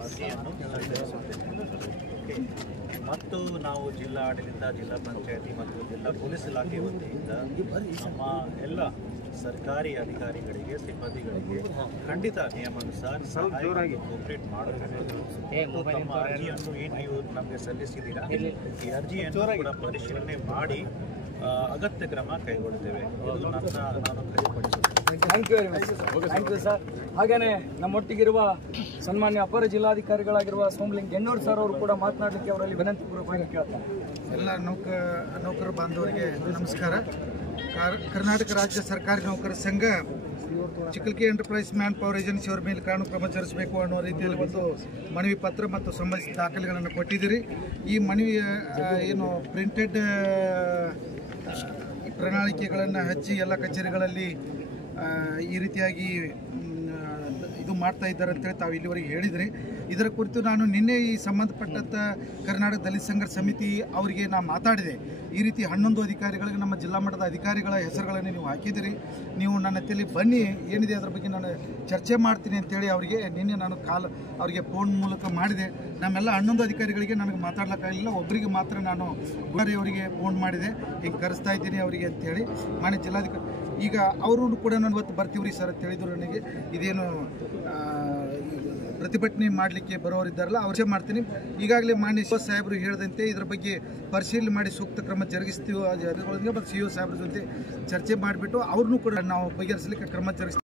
ಅರ್ಜಿಯನ್ನು ಸಲ್ಲಿಸುತ್ತೇನೆ. ಮತ್ತು ನಾವು ಜಿಲ್ಲಾ ಆಡಳಿತ, ಜಿಲ್ಲಾ ಪಂಚಾಯಿತಿ ಮತ್ತು ಜಿಲ್ಲಾ ಪೊಲೀಸ್ ಇಲಾಖೆ ವತಿಯಿಂದ ನಮ್ಮ ಎಲ್ಲ ಸರ್ಕಾರಿ ಅಧಿಕಾರಿಗಳಿಗೆ, ಸಿಬ್ಬಂದಿಗಳಿಗೆ ಖಂಡಿತ ನಿಯಮಾನುಸಾರ ಸಹಾಯವಾಗಿ ಕೋಪರೇಟ್ ಮಾಡುತ್ತೇವೆ. ತಮ್ಮ ಅರ್ಜಿಯನ್ನು ಏನು ನೀವು ನಮಗೆ ಸಲ್ಲಿಸಿದ್ದೀರಾ, ಈ ಅರ್ಜಿಯನ್ನು ಕೂಡ ಪರಿಶೀಲನೆ ಮಾಡಿ ಅಗತ್ಯ ಕ್ರಮ ಕೈಗೊಳ್ಳುತ್ತೇವೆ. ಇದು ನಾನು ಖಚಿತಪಡಿಸುತ್ತೇನೆ. Thank you very much. Thank you sir. ಹಾಗೇನೆ ನಮ್ಮೊಟ್ಟಿಗಿರುವ ಸನ್ಮಾನ್ಯ ಅಪರ ಜಿಲ್ಲಾಧಿಕಾರಿಗಳಾಗಿರುವ ಸೋಮಲಿಂಗ್ ಗೆನ್ನೂರು ಸರ್ ಅವರು ಕೂಡ ಮಾತನಾಡಲಿಕ್ಕೆ ಅವರಲ್ಲಿ ವಿನಂತಿಪೂರ್ವಕವಾಗಿ ಕೇಳ್ತಾರೆ. ಎಲ್ಲ ನೌಕರ ಬಾಂಧವರಿಗೆ ನಮಸ್ಕಾರ. ಕರ್ನಾಟಕ ರಾಜ್ಯ ಸರ್ಕಾರಿ ನೌಕರರ ಸಂಘ ಚಿಕ್ಕಲ್ಕಿ ಎಂಟರ್ಪ್ರೈಸ್ ಮ್ಯಾನ್ ಪವರ್ ಏಜೆನ್ಸಿ ಅವರ ಮೇಲೆ ಕಾನೂನು ಕ್ರಮ ಜರುಗಿಸಬೇಕು ಅನ್ನೋ ರೀತಿಯಲ್ಲಿ ಒಂದು ಮನವಿ ಪತ್ರ ಮತ್ತು ಸಂಬಂಧಿಸಿದ ದಾಖಲೆಗಳನ್ನು ಕೊಟ್ಟಿದ್ದೀರಿ. ಈ ಮನವಿಯ ಏನು ಪ್ರಿಂಟೆಡ್ ಪ್ರಣಾಳಿಕೆಗಳನ್ನು ಹಚ್ಚಿ ಎಲ್ಲ ಕಚೇರಿಗಳಲ್ಲಿ ಈ ರೀತಿಯಾಗಿ ಇದು ಮಾಡ್ತಾ ಇದ್ದಾರೆ ಅಂತೇಳಿ ತಾವು ಇಲ್ಲಿವರೆಗೆ ಹೇಳಿದ್ರಿ. ಇದರ ಕುರಿತು ನಾನು ನಿನ್ನೆ ಈ ಸಂಬಂಧಪಟ್ಟಂಥ ಕರ್ನಾಟಕ ದಲಿತ ಸಂಘರ್ಷ ಸಮಿತಿ ಅವರಿಗೆ ನಾನು ಮಾತಾಡಿದೆ. ಈ ರೀತಿ 11 ಅಧಿಕಾರಿಗಳಿಗೆ, ನಮ್ಮ ಜಿಲ್ಲಾ ಮಟ್ಟದ ಅಧಿಕಾರಿಗಳ ಹೆಸರುಗಳನ್ನು ನೀವು ಹಾಕಿದಿರಿ, ನೀವು ನನ್ನ ಹತ್ತಿಯಲ್ಲಿ ಬನ್ನಿ, ಏನಿದೆ ಅದರ ಬಗ್ಗೆ ನಾನು ಚರ್ಚೆ ಮಾಡ್ತೀನಿ ಅಂತೇಳಿ ಅವರಿಗೆ ನಿನ್ನೆ ನಾನು ಅವರಿಗೆ ಫೋನ್ ಮೂಲಕ ಮಾಡಿದೆ. ನಮ್ಮೆಲ್ಲ 11 ಅಧಿಕಾರಿಗಳಿಗೆ ನನಗೆ ಮಾತಾಡ್ಲಿಕ್ಕಾಗಲಿಲ್ಲ, ಒಬ್ಬರಿಗೆ ಮಾತ್ರ ನಾನು ಅವರಿಗೆ ಫೋನ್ ಮಾಡಿದೆ, ಹಿಂಗೆ ಕರೆಸ್ತಾ ಇದ್ದೀನಿ ಅವರಿಗೆ ಅಂತೇಳಿ. ಮಾನ್ಯ ಜಿಲ್ಲಾಧಿಕಾರಿ ಈಗ ಅವರು ಕೂಡ ನಾನು ಇವತ್ತು ಬರ್ತೀವ್ರಿ ಸರ್ ಅಂತ ಹೇಳಿದ್ರು ನನಗೆ. ಇದೇನು ಪ್ರತಿಭಟನೆ ಮಾಡಲಿಕ್ಕೆ ಬರೋರಿದ್ದಾರಲ್ಲ ಅವ್ರೇ ಮಾಡ್ತೀನಿ. ಈಗಾಗಲೇ ಮಾನ್ಯ ಸಿ.ಒ ಸಾಹೇಬರು ಹೇಳಿದಂತೆ ಇದರ ಬಗ್ಗೆ ಪರಿಶೀಲನೆ ಮಾಡಿ ಸೂಕ್ತ ಕ್ರಮ ಜರುಗಿಸ್ತೀವಿ. ಮತ್ತು ಸಿ.ಒ ಸಾಹೇಬ್ರ ಜೊತೆ ಚರ್ಚೆ ಮಾಡಿಬಿಟ್ಟು ಅವ್ರನ್ನೂ ಕೂಡ ನಾವು ಬಗೆಹರಿಸಲಿಕ್ಕೆ ಕ್ರಮ ಜರುಗಿಸ್ತೀವಿ.